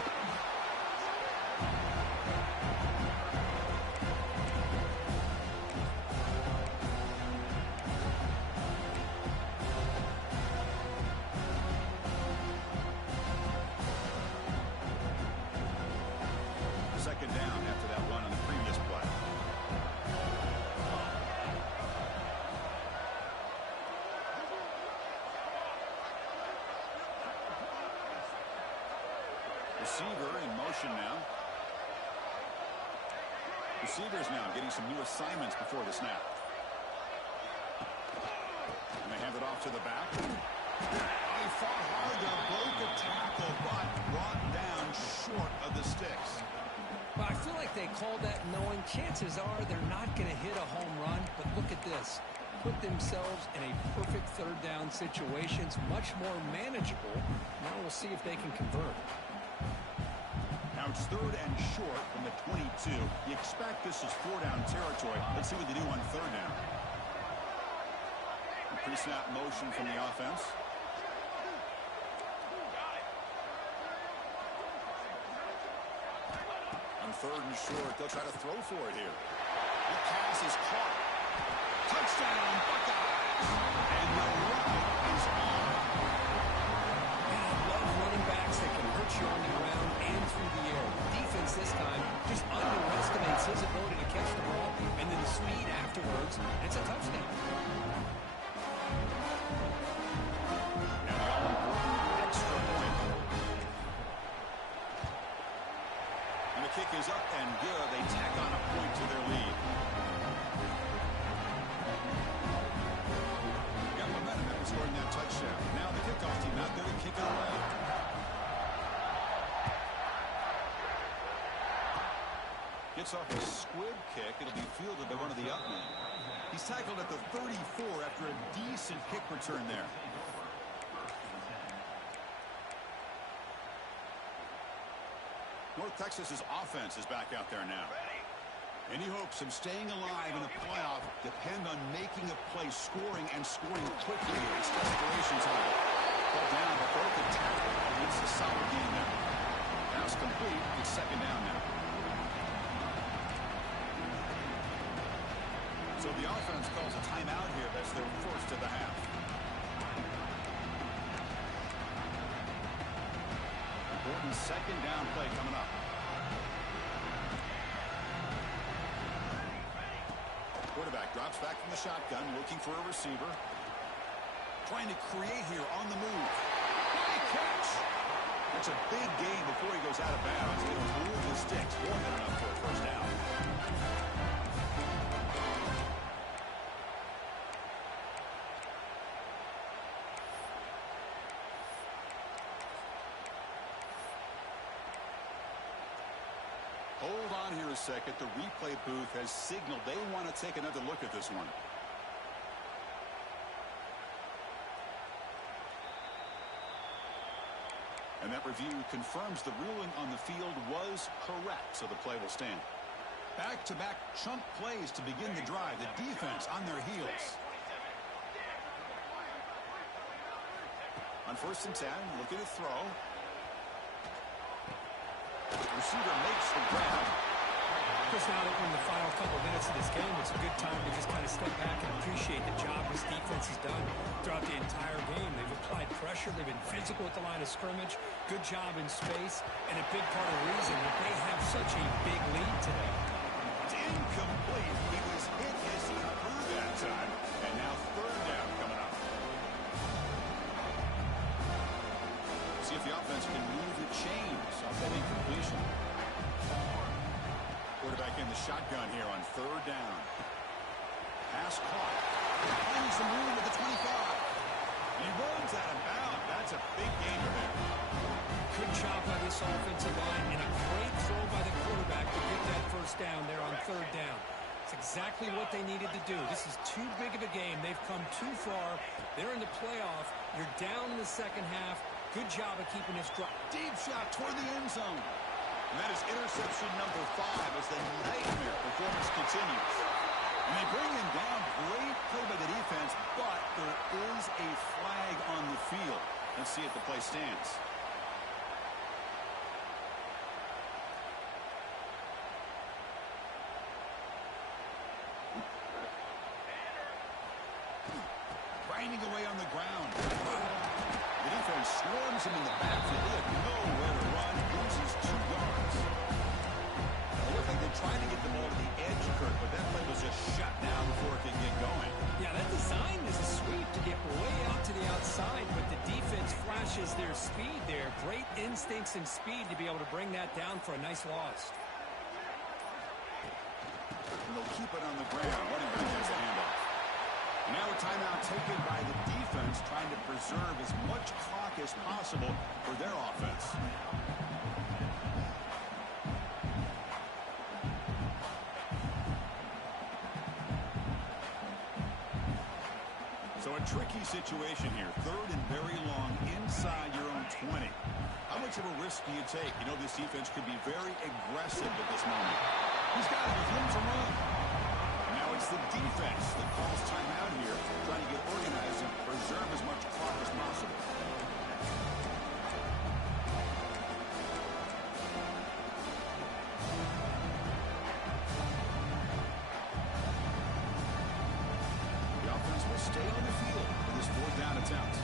Second down after that run on the previous play. receiver in motion now. Receivers now getting some new assignments before the snap. And they hand it off to the back. He fought hard to break a tackle, but brought down short of the sticks. Well, I feel like they called that knowing chances are they're not going to hit a home run, but look at this. Put themselves in a perfect third down situation. It's much more manageable. Now we'll see if they can convert. Now it's 3rd and short from the 22. You expect this is 4-down territory. Let's see what they do on 3rd down. Pre-snap motion from the offense. On 3rd and short, they'll try to throw for it here. The pass is caught. Touchdown, Buckeyes! And the run is on. And I love running backs that can hurt you on the ground and through the air. Defense this time just underestimates his ability to catch the ball, and then the speed afterwards. It's a touchdown. Kick is up and good. They tack on a point to their lead. Got momentum after scoring that touchdown. Now the kickoff team out there to kick it away. Gets off a squib kick. It'll be fielded by one of the up men. He's tackled at the 34 after a decent kick return there. North Texas's offense is back out there now. Any hopes of staying alive in the playoff depend on making a play, scoring, and scoring quickly. It's desperation time. Ball down, but both the tackle. It's a solid game there. Pass complete. It's 2nd down now. So the offense calls a timeout here. That's their first of the half. Important 2nd down play coming up. Quarterback drops back from the shotgun, looking for a receiver. Trying to create here on the move. Great catch! That's a big gain before he goes out of bounds. It'll move the sticks. More than enough for a 1st down. Hold on here a second. The replay booth has signaled they want to take another look at this one. And that review confirms the ruling on the field was correct, so the play will stand. Back-to-back chunk plays to begin the drive. The defense on their heels. On 1st and 10, looking to throw. Receiver makes the grab. Chris, now that we're in the final couple of minutes of this game, it's a good time to just kind of step back and appreciate the job this defense has done throughout the entire game. They've applied pressure. They've been physical at the line of scrimmage. Good job in space. And a big part of the reason that they have such a big lead today. It's incomplete. He was hit as he threw that time. And now 3rd down coming up. See if the offense can move the chains off that incompletion. Quarterback in the shotgun here on 3rd down. Pass caught. Finds some room at the 25. He runs out of bounds. That's a big gainer there. Good job by this offensive line and a great throw by the quarterback to get that 1st down there on 3rd down. It's exactly what they needed to do. This is too big of a game. They've come too far. They're in the playoff. You're down in the 2nd half. Good job of keeping this drive. Deep shot toward the end zone. And that is interception number 5 as the nightmare performance continues. And they bring him down. Great play by the defense, but there is a flag on the field. Let's see if the play stands. Grinding away on the ground. The defense swarms him in the backfield. They have nowhere to run. Loses 2 yards. It looked like they're trying to get the ball to the edge, Kurt, but that play was just shut down before it could get going. Yeah, that design is a sweep to get way out to the outside, but the defense flashes matches their speed there. Great instincts and speed to be able to bring that down for a nice loss. And they'll keep it on the ground. Running back has the handoff. And now a timeout taken by the defense, trying to preserve as much clock as possible for their offense. So a tricky situation here. Third and very long inside your own 20. How much of a risk do you take? You know, this defense could be very aggressive at this moment. He's got it with room to run. Now it's the defense that calls timeout here, trying to get organized and preserve as much clock as possible. The offense will stay on the field for this fourth down attempt.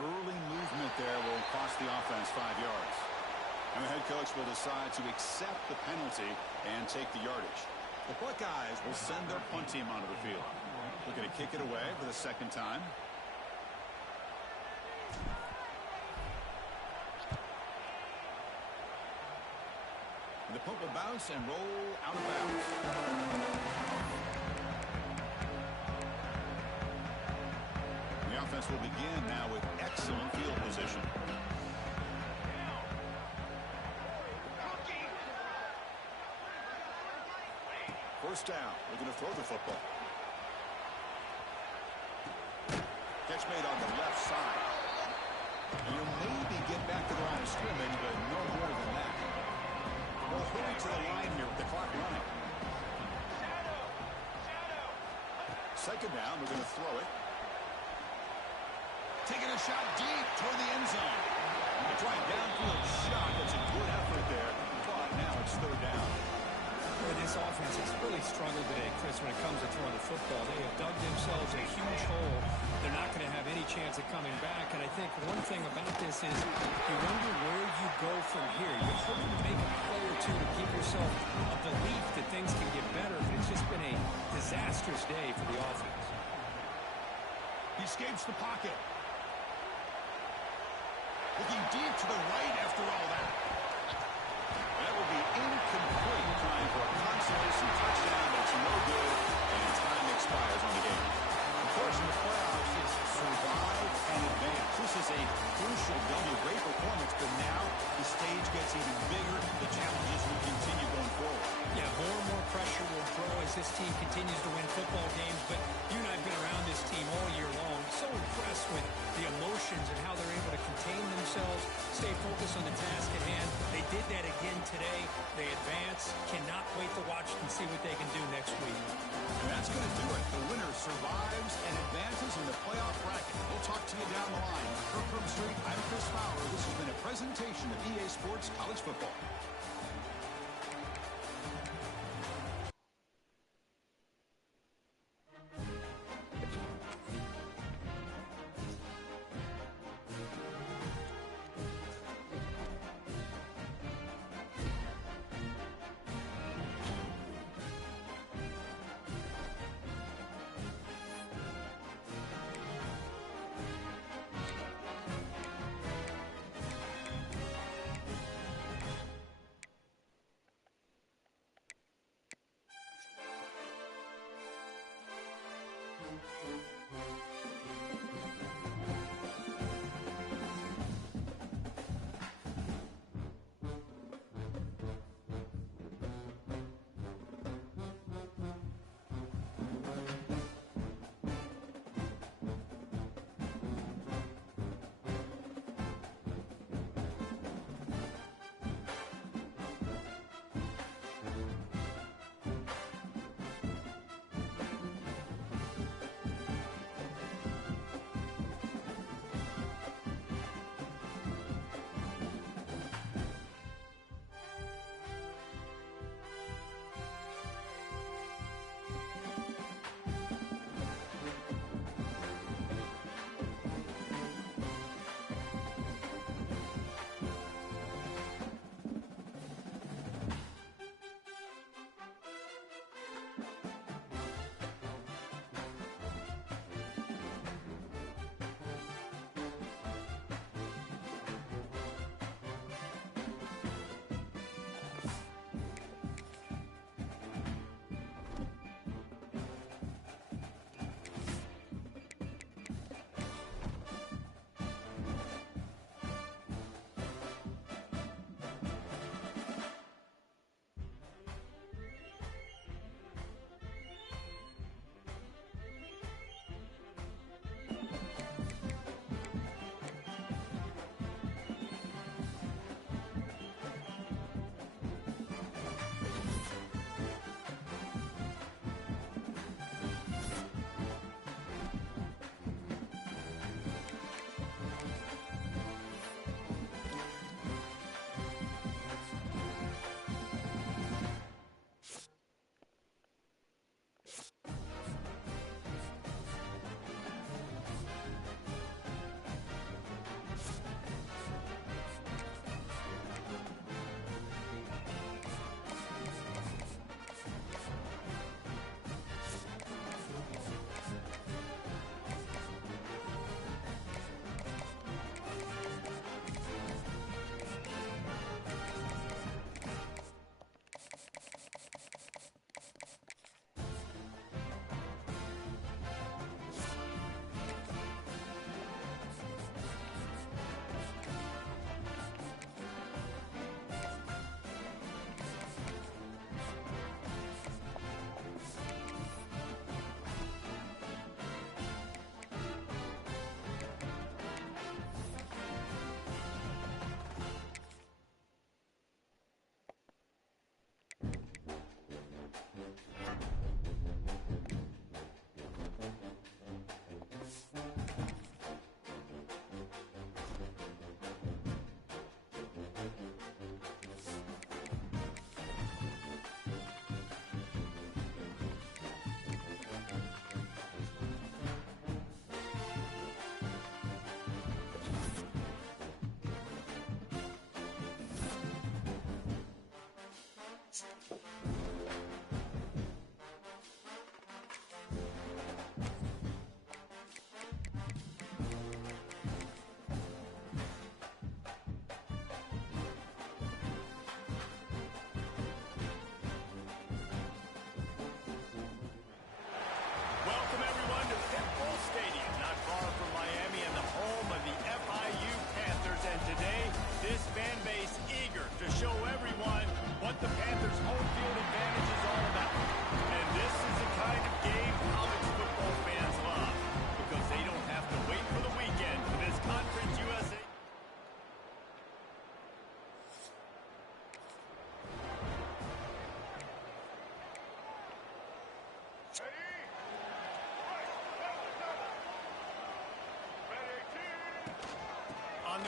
Early movement there will cost the offense 5 yards. And the head coach will decide to accept the penalty and take the yardage. The Buckeyes will send their punt team onto the field. Looking to kick it away for the second time. And the punt will bounce and roll out of bounds. The offense will begin now with excellent field position. First down. We're going to throw the football. Catch made on the left side. And you'll maybe get back to the line of scrimmage, but no more than that. We'll hurry to the line here with the clock running. Second down. We're going to throw it. Taking a shot deep toward the end zone. A try downfield shot. That's a good effort there. But now it's third down. This offense has really struggled today, Chris, when it comes to throwing the football. They have dug themselves a huge hole. They're not going to have any chance of coming back. And I think one thing about this is you wonder where you go from here. You're hoping to make a play or two to give yourself a belief that things can get better. But it's just been a disastrous day for the offense. He escapes the pocket. Looking deep to the right after all that. That will be incomplete. Trying for a consolation touchdown. That's no good. And time expires on the game. Of course, in the playoffs, it's survive and advance. This is a crucial double. Great performance, but now the stage gets even bigger. The challenges will continue going forward. Yeah, more and more pressure will grow as this team continues to win football games. But you and I have been around this team all year long. So impressed with the emotions and how they're able to contain themselves, stay focused on the task at hand. They did that again today. They advance. Cannot wait to watch and see what they can do next week. And that's going to do it. The winner survives and advances in the playoff bracket. We'll talk to you down the line. For Kirk Street, I'm Chris Fowler. This has been a presentation of EA Sports College Football.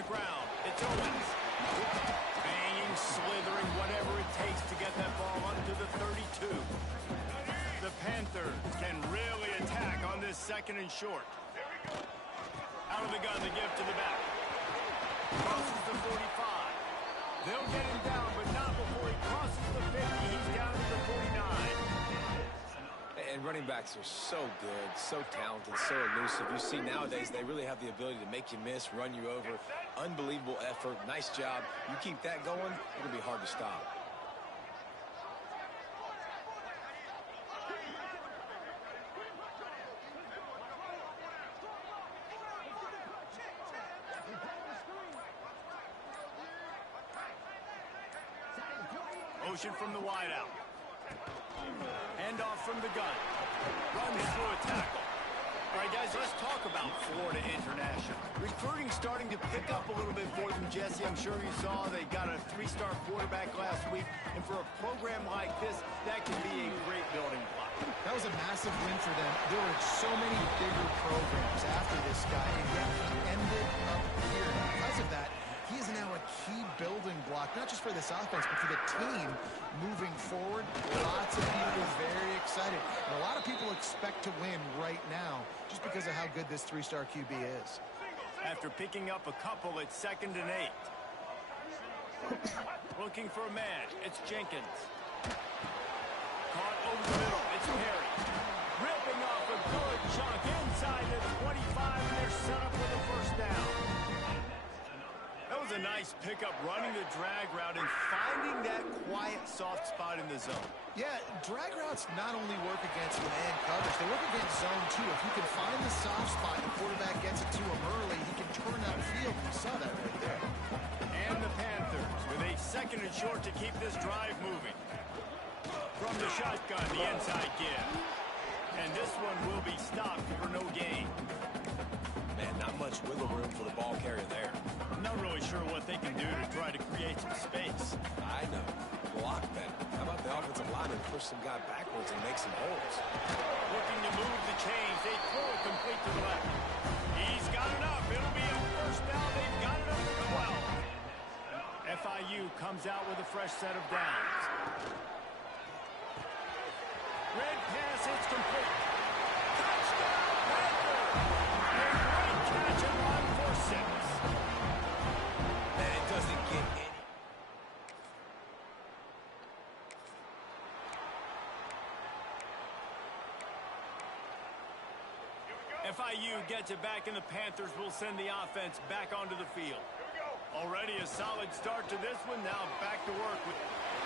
the ground. It's Owens. Banging, slithering, whatever it takes to get that ball onto the 32. The Panthers can really attack on this 2nd and short. Out of the gun, the give to the back. Crosses the 45. They'll get him down, but not before he crosses the 50. He's down to the 49. And running backs are so good, so talented, so elusive. You see nowadays they really have the ability to make you miss, run you over. Unbelievable effort. Nice job. You keep that going, it'll be hard to stop. Motion from the wideout. Handoff from the gun. Runs through a tackle. All right, guys, let's talk about Florida International. Recruiting starting to pick up a little bit for them, Jesse. I'm sure you saw they got a 3-star quarterback last week. And for a program like this, that can be a great building block. That was a massive win for them. There were so many bigger programs after this guy, and yet he ended up here. Because of that, he is now a key building block, not just for this offense, but for the team moving forward. Lots of people very excited. And a lot of people expect to win right now just because of how good this 3-star QB is. After picking up a couple, it's 2nd and 8. Looking for a man. It's Jenkins. Caught over the middle. It's Perry. Ripping off a good chunk inside the 25, and they're set up for the 1st down. That was a nice pickup, running the drag route and finding that quiet, soft spot in the zone. Yeah, drag routes not only work against man coverage, they work against zone too. If you can find the soft spot and the quarterback gets it to him early, he can turn upfield. You saw that right there. And the Panthers with a 2nd and short to keep this drive moving. From the shotgun, the inside give. And this one will be stopped for no gain. Man, not much wiggle room for the ball carrier there. I'm not really sure what they can do to try to create some space. I know. Block better. How about the offensive lineman push some guy backwards and make some holes? Looking to move the chains. They throw it complete to the left. He's got it up. It'll be a 1st down. They've got it up to 12. FIU comes out with a fresh set of downs. Red pass, it's complete. Touchdown, Panthers! A great catch and run for 6. And it doesn't get any. FIU gets it back, and the Panthers will send the offense back onto the field. Already a solid start to this one. Now back to work with...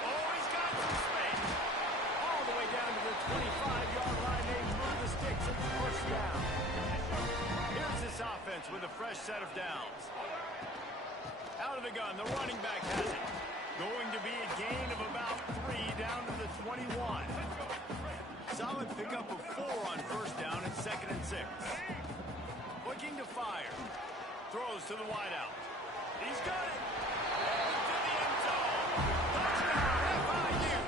Oh, he's got some space. All the way down to the 25-yard line. They move the sticks. It's 1st down. Here's this offense with a fresh set of downs. Out of the gun. The running back has it. Going to be a gain of about 3 down to the 21. Solid pickup of 4 on 1st down and 2nd and 6. Looking to fire. Throws to the wideout. He's got it. Into the end zone. Touchdown, FIU.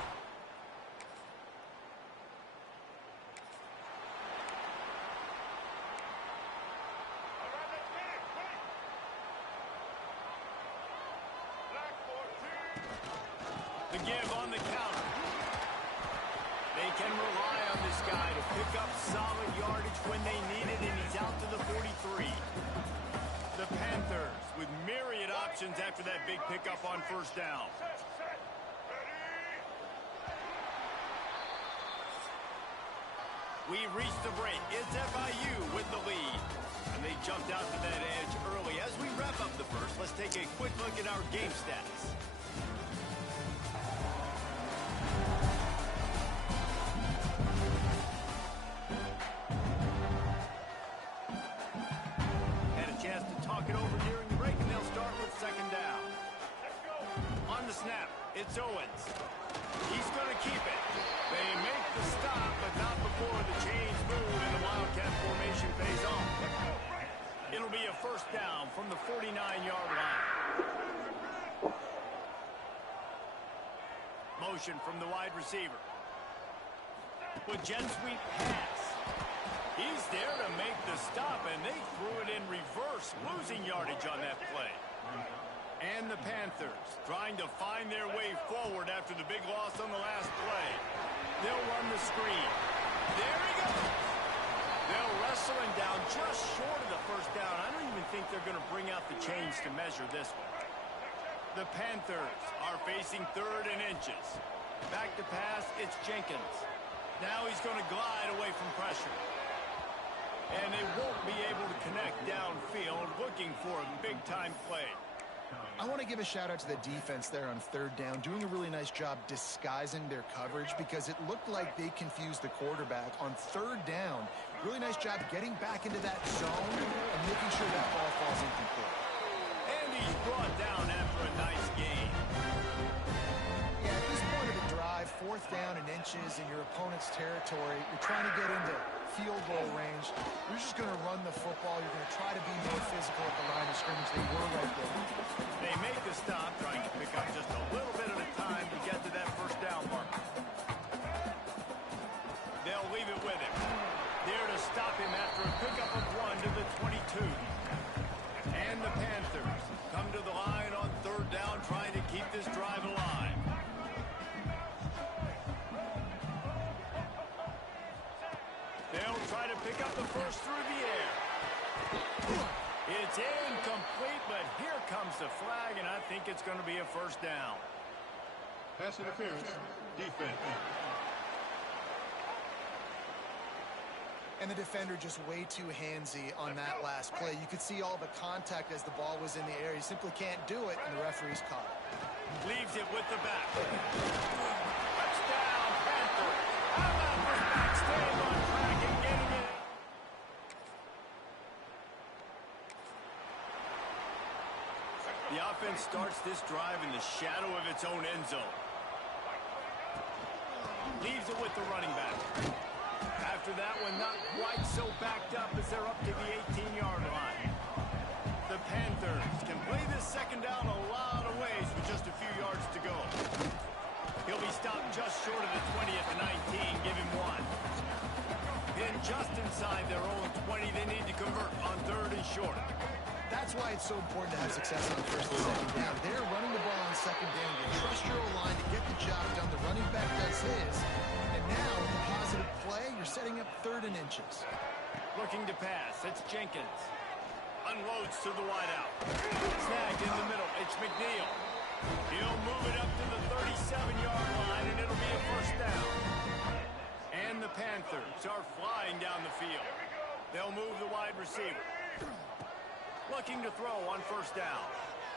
The give on the counter. They can rely on this guy to pick up solid yardage when they need it, and he's out to the 43. The Panthers with myriad options after that big pickup on 1st down. We've reached the break. It's FIU with the lead. And they jumped out to that edge early. As we wrap up the 1st, let's take a quick look at our game stats. Snap. It's Owens. He's going to keep it. They make the stop, but not before the chains move and the Wildcat formation pays off. It'll be a 1st down from the 49-yard line. Motion from the wide receiver. With jet sweep pass. He's there to make the stop, and they threw it in reverse, losing yardage on that play. And the Panthers trying to find their way forward after the big loss on the last play. They'll run the screen. There he goes. They'll wrestle him down just short of the first down. I don't even think they're going to bring out the chains to measure this one. The Panthers are facing 3rd and inches. Back to pass, it's Jenkins. Now he's going to glide away from pressure. And they won't be able to connect downfield, looking for a big-time play. I want to give a shout out to the defense there on 3rd down, doing a really nice job disguising their coverage because it looked like they confused the quarterback on 3rd down. Really nice job getting back into that zone and making sure that ball falls incomplete. And he's brought down after a nice gain. Yeah, at this point of the drive, 4th down and inches in your opponent's territory, you're trying to get into field goal range. You're just going to run the football. You're going to try to be more physical at the line of scrimmage. They were right there. They make the stop, trying to pick up just a little bit at a time to get to that first down mark. They'll leave it with him. There to stop him after a pickup of 1 to the 22. And the Panthers come to the line on 3rd down, trying to keep this drive alive. They'll try to pick up the first through the air. It's incomplete, but here comes the flag, and I think it's going to be a first down. Pass interference, defense. And the defender just way too handsy on that last play. You could see all the contact as the ball was in the air. He simply can't do it, and the referee's caught it. Leaves it with the back. Touchdown, Panthers. How about this back staying on track and getting it? The offense starts this drive in the shadow of its own end zone. Leaves it with the running back. After that one, not quite so backed up as they're up to the 18-yard line. The Panthers can play this second down a lot of ways with just a few yards to go. He'll be stopped just short of the 20 at the 19. Give him 1. Then just inside their own 20, they need to convert on 3rd and short. That's why it's so important to have success on 1st and 2nd down. They're running the ball on 2nd down. You trust your O-line to get the job done. The running back does his. And now, with a positive play, you're setting up 3rd and inches. Looking to pass. It's Jenkins. Unloads to the wideout. Snagged in the middle. It's McNeil. He'll move it up to the 37-yard line, and it'll be a first down. And the Panthers are flying down the field. They'll move the wide receiver. Looking to throw on 1st down.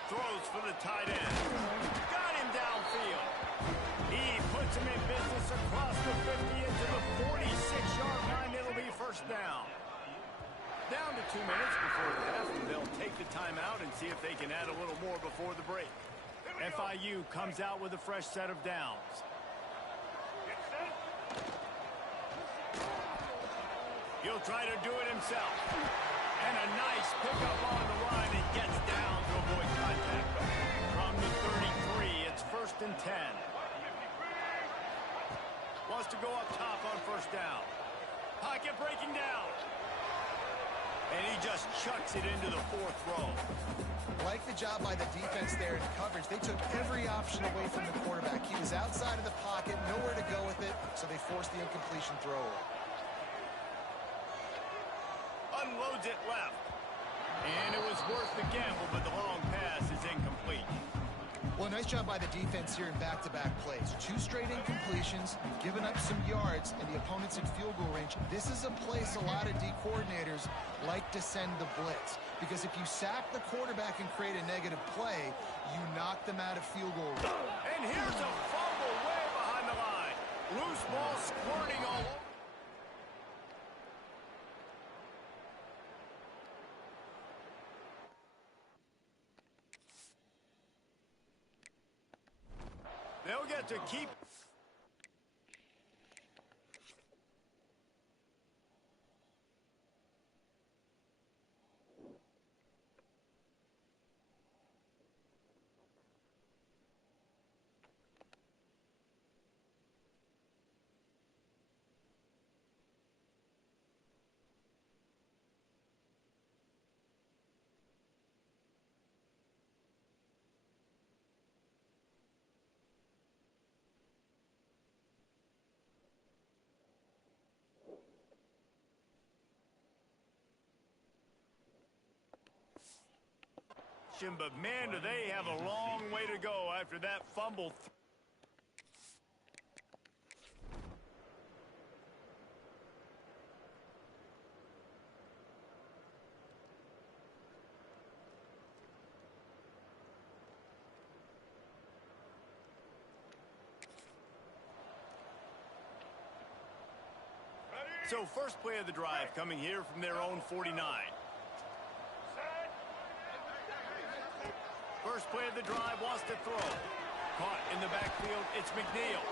Throws for the tight end. Got him downfield. He puts him in business across the 50 into the 46-yard line. It'll be first down. Down to 2 minutes before the half, and they'll take the timeout and see if they can add a little more before the break. FIU comes out with a fresh set of downs. He'll try to do it himself. And a nice pickup on the line and gets down to avoid contact. From the 33, it's 1st and 10. Wants to go up top on 1st down. Pocket breaking down. And he just chucks it into the 4th row. Like the job by the defense there in coverage. They took every option away from the quarterback. He was outside of the pocket, nowhere to go with it, so they forced the incompletion throw. Unloads it left. And it was worth the gamble, but the long pass is incomplete. Well, nice job by the defense here in back-to-back plays. 2 straight incompletions, you've given up some yards, and the opponent's in field goal range. This is a place a lot of D coordinators like to send the blitz, because if you sack the quarterback and create a negative play, you knock them out of field goal range. And here's a fumble way behind the line. Loose ball squirting all over. They'll get to keep. possession, but man, do they have a long way to go after that fumble. So first play of the drive coming here from their own 49. First play of the drive wants to throw. Caught in the backfield, it's McNeil.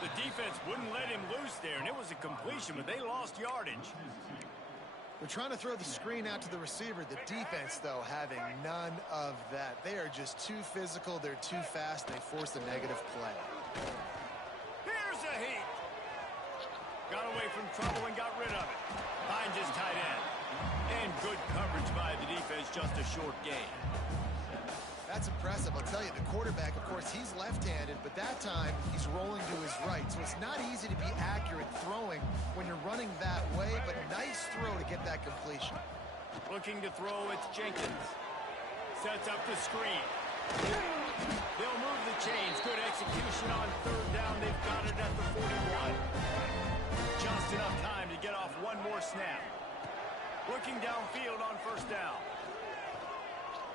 The defense wouldn't let him loose there, and it was a completion, but they lost yardage. They're trying to throw the screen out to the receiver. The defense, though, having none of that. They are just too physical. They're too fast. They force a negative play. Here's a heat. Got away from trouble and got rid of it. Finds his tight end. And good coverage by the defense, just a short gain. That's impressive. I'll tell you, the quarterback, of course, he's left-handed, but that time he's rolling to his right. So it's not easy to be accurate throwing when you're running that way, but nice throw to get that completion. Looking to throw, it's Jenkins. Sets up the screen. They'll move the chains. Good execution on third down. They've got it at the 41. Just enough time to get off one more snap. Looking downfield on first down.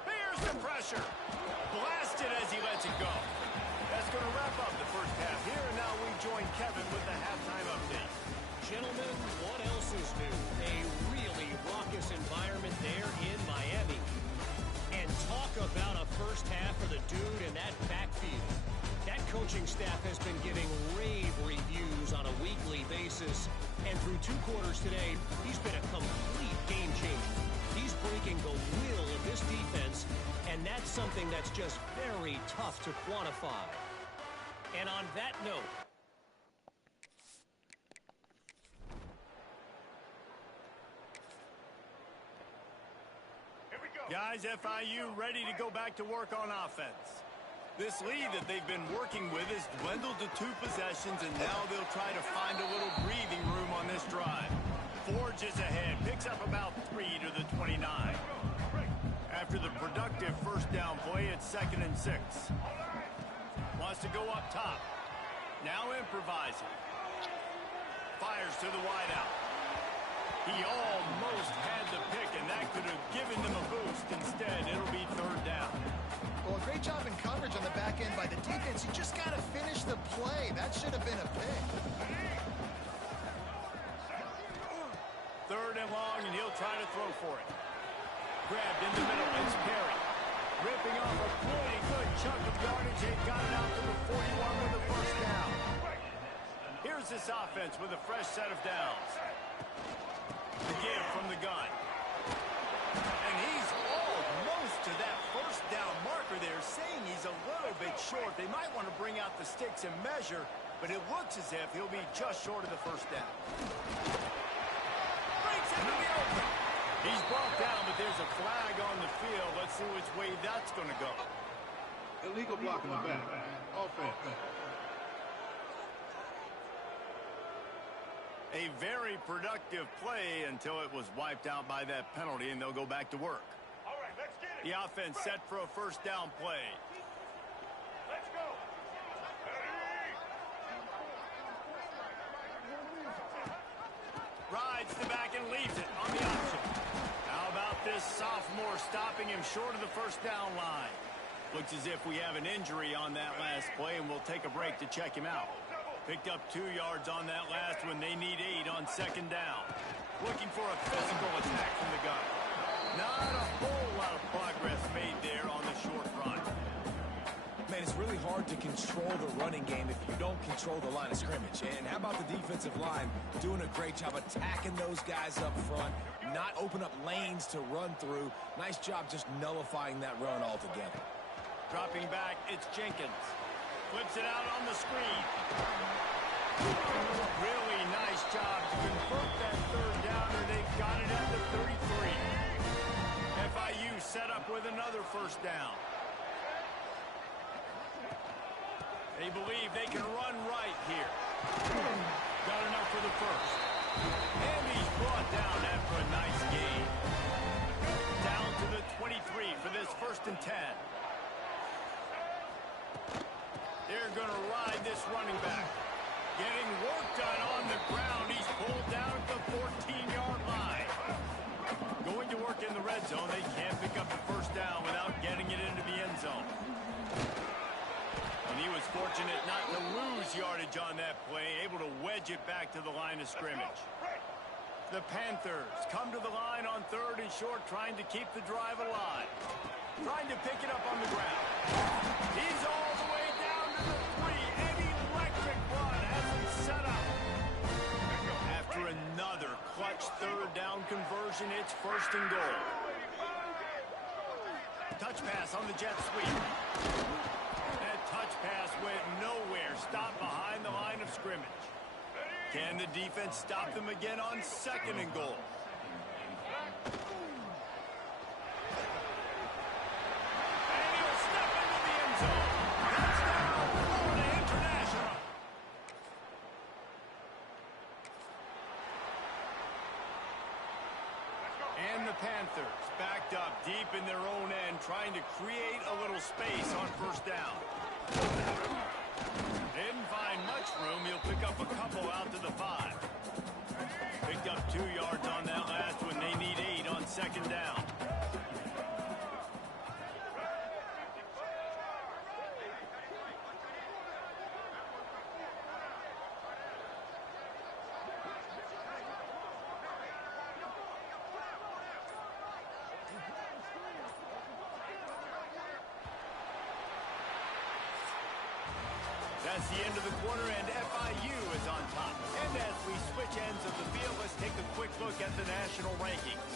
Here's the pressure. Blasted as he lets it go. That's going to wrap up the first half here, and now we join Kevin with the halftime update. Gentlemen, what else is new? A really raucous environment there in Miami. And talk about a first half for the dude in that backfield. That coaching staff has been giving rave reviews on a weekly basis. And through 2 quarters today, he's been a complete game changer. He's breaking the will of this defense, and that's something that's just very tough to quantify. And on that note, guys, FIU ready to go back to work on offense. This lead that they've been working with has dwindled to 2 possessions, and now they'll try to find a little breathing room on this drive. Forges ahead, picks up about 3 to the 29. After the productive first down play, it's 2nd and 6. Wants to go up top. Now improvising. Fires to the wideout. He almost had the pick, and that could have given them a boost. Instead, it'll be 3rd down. Well, a great job in coverage on the back end by the defense. You just got to finish the play. That should have been a pick. 3rd and long, and he'll try to throw for it. Grabbed in the middle, it's Perry. Ripping off a pretty good chunk of yardage. He got it out to the 41 with the first down. Here's this offense with a fresh set of downs. The give from the gun. And he's almost to that first down marker there, saying he's a little bit short. They might want to bring out the sticks and measure, but it looks as if he'll be just short of the first down. Breaks into the open. He's brought down, but there's a flag on the field. Let's see which way that's going to go. Illegal block in the back. Offense. A very productive play until it was wiped out by that penalty, and they'll go back to work. All right, let's get it. The offense set for a first down play. Let's go. Rides the back and leaves it on the option. How about this sophomore stopping him short of the first down line? Looks as if we have an injury on that last play, and we'll take a break to check him out. Picked up 2 yards on that last one. They need 8 on 2nd down. Looking for a physical attack from the gun. Not a whole lot of progress made there on the short run. Man, it's really hard to control the running game if you don't control the line of scrimmage. And how about the defensive line doing a great job attacking those guys up front, not open up lanes to run through. Nice job just nullifying that run altogether. Dropping back, it's Jenkins. Flips it out on the screen. Really nice job to convert that 3rd down, and they've got it at the 33. FIU set up with another first down. They believe they can run right here. Got enough for the first. And he's brought down after a nice gain. Down to the 23 for this 1st and 10. They're going to ride this running back. Getting work done on the ground. He's pulled down at the 14-yard line. Going to work in the red zone. They can't pick up the 1st down without getting it into the end zone. And he was fortunate not to lose yardage on that play, able to wedge it back to the line of scrimmage. The Panthers come to the line on 3rd and short, trying to keep the drive alive. Trying to pick it up on the ground. He's all the way down to the 3. An electric run has him set up. After another clutch 3rd down conversion, it's 1st and goal. Touch pass on the jet sweep. That touch pass went nowhere. Stopped behind the line of scrimmage. Can the defense stop them again on 2nd and goal? And he'll step into the end zone. Touchdown, Florida International. And the Panthers backed up deep in their own end, trying to create a little space on 1st down. Didn't find much room. He'll pick up a couple out to the 5. Picked up 2 yards on that last one. They need 8 on 2nd down. That's the end of the quarter, and FIU is on top. And as we switch ends of the field, let's take a quick look at the national rankings.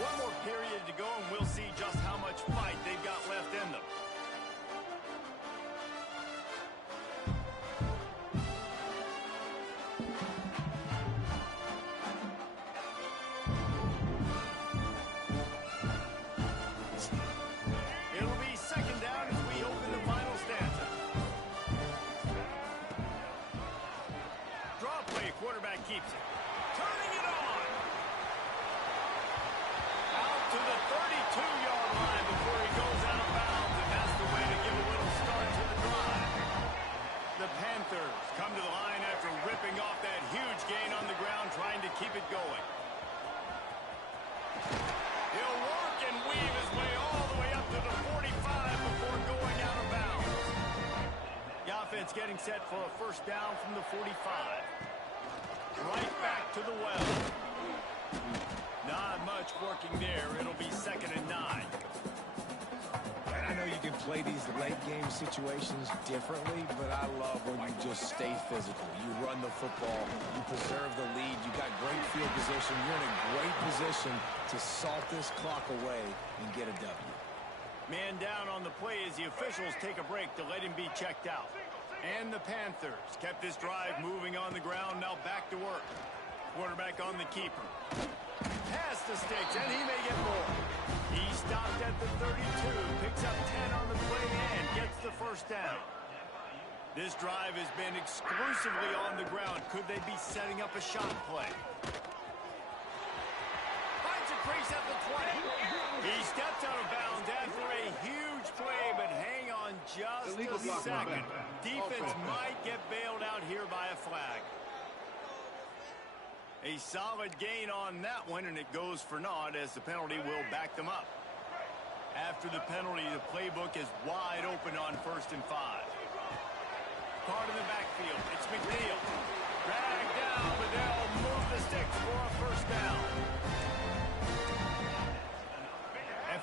One more period to go, and we'll see just how much fight they've got left in them. Keeps it. Turning it on. Out to the 32-yard line before he goes out of bounds, and that's the way to give a little start to the drive. The Panthers come to the line after ripping off that huge gain on the ground, trying to keep it going. He'll work and weave his way all the way up to the 45 before going out of bounds. The offense getting set for a 1st down from the 45. Right back to the well. Not much working there. It'll be 2nd and 9. I know you can play these late game situations differently, but I love when you just stay physical. You run the football, you preserve the lead, you got great field position, you're in a great position to salt this clock away and get a W. Man down on the play as the officials take a break to let him be checked out. And the Panthers kept this drive moving on the ground, now back to work. Quarterback on the keeper. Pass the sticks, and he may get more. He stopped at the 32, picks up 10 on the play, and gets the 1st down. This drive has been exclusively on the ground. Could they be setting up a shot play? Finds a crease at the 20. He steps out of bounds after a huge play, but hang on just a second. Defense might get bailed out here by a flag. A solid gain on that one, and it goes for naught as the penalty will back them up. After the penalty, the playbook is wide open on 1st and 5. Card in the backfield. It's McNeil. Dragged down, but they'll move the sticks for a 1st down.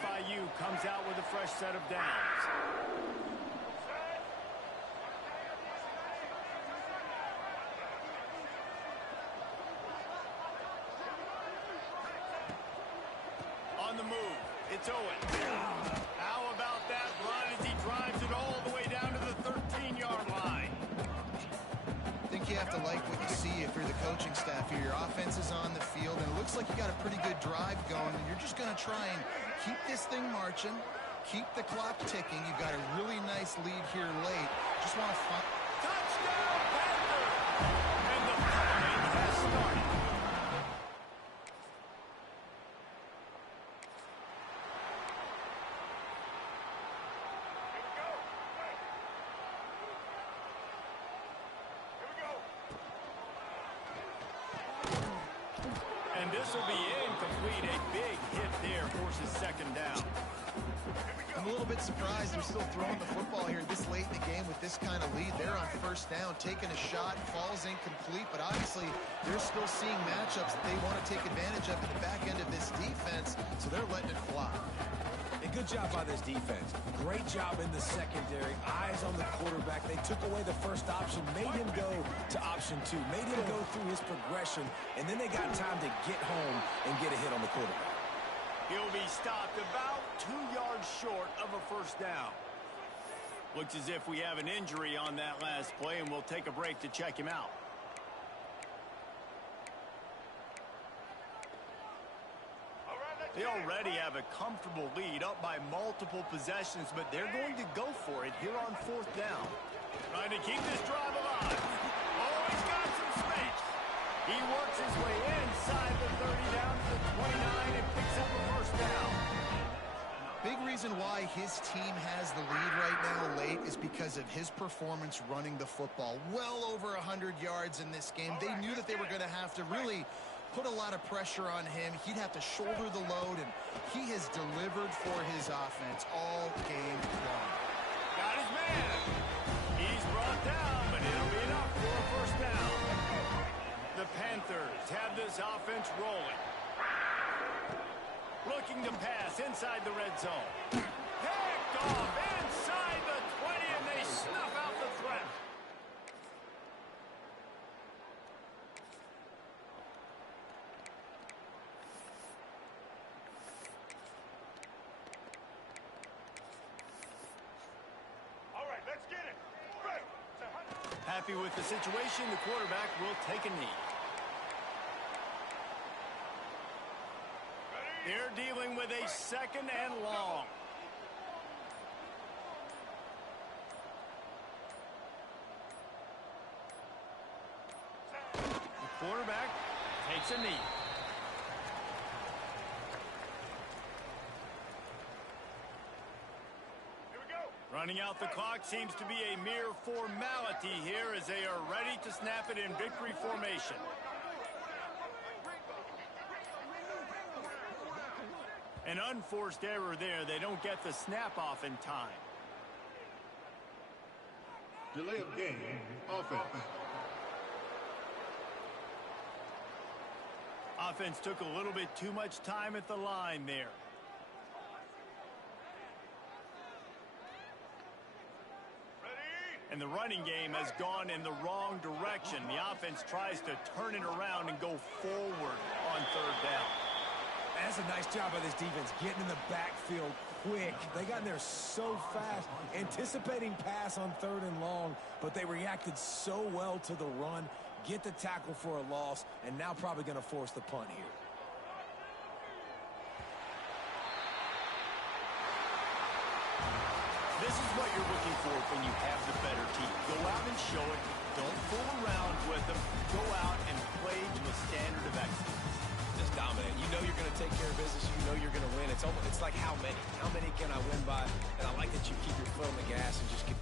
FIU comes out with a fresh set of downs. On the move, it's Owen. How about that run as he drives it all the way down to the 13-yard line? I think you have to like what you see if you're the coaching staff here. Your offense is on the field, and it looks like you got a pretty good drive going, and you're just going to try and keep this thing marching, keep the clock ticking. You've got a really nice lead here late. Just want to Touchdown, Panthers! And the fighting has started. And this will be incomplete. A big hit there forces second down. I'm a little bit surprised they're still throwing the football here this late in the game with this kind of lead. They're on first down, taking a shot, falls incomplete, but obviously they're still seeing matchups that they want to take advantage of in the back end of this defense, so they're letting it fly. A good job by this defense. Great job in the secondary. Eyes on the quarterback. They took away the first option, made him go to option 2, made him go through his progression, and then they got time to get home and get a hit on the quarterback. He'll be stopped about 2 yards short of a first down. Looks as if we have an injury on that last play, and we'll take a break to check him out. They already have a comfortable lead, up by multiple possessions, but they're going to go for it here on fourth down. Trying to keep this drive alive. Oh, he's got some space. He works his way inside the 30 down to the 29 and picks up a first down. Big reason why his team has the lead right now late is because of his performance running the football. Well over 100 yards in this game. They knew that they were going to have to really put a lot of pressure on him. He'd have to shoulder the load, and he has delivered for his offense all game long. Got his man. He's brought down, but it'll be enough for a first down. The Panthers have this offense rolling. Looking to pass inside the red zone. Picked off inside the 20, and they snuff out the threat. All right, let's get it. Right. Happy with the situation, the quarterback will take a knee. They're dealing with a second and long. The quarterback takes a knee. Running out the clock seems to be a mere formality here as they are ready to snap it in victory formation. An unforced error there. They don't get the snap off in time. Delay of game, offense. Offense took a little bit too much time at the line there. And the running game has gone in the wrong direction. The offense tries to turn it around and go forward on third down. That's a nice job by this defense, getting in the backfield quick. They got in there so fast, anticipating pass on third and long, but they reacted so well to the run, get the tackle for a loss, and now probably going to force the punt here. This is what you're looking for when you have the better team. Go out and show it. Don't fool around with them. Go out and play to a standard of excellence. Just dominate. You know you're going to take care of business. You know you're going to win. It's like how many? How many can I win by? And I like that you keep your foot on the gas and just get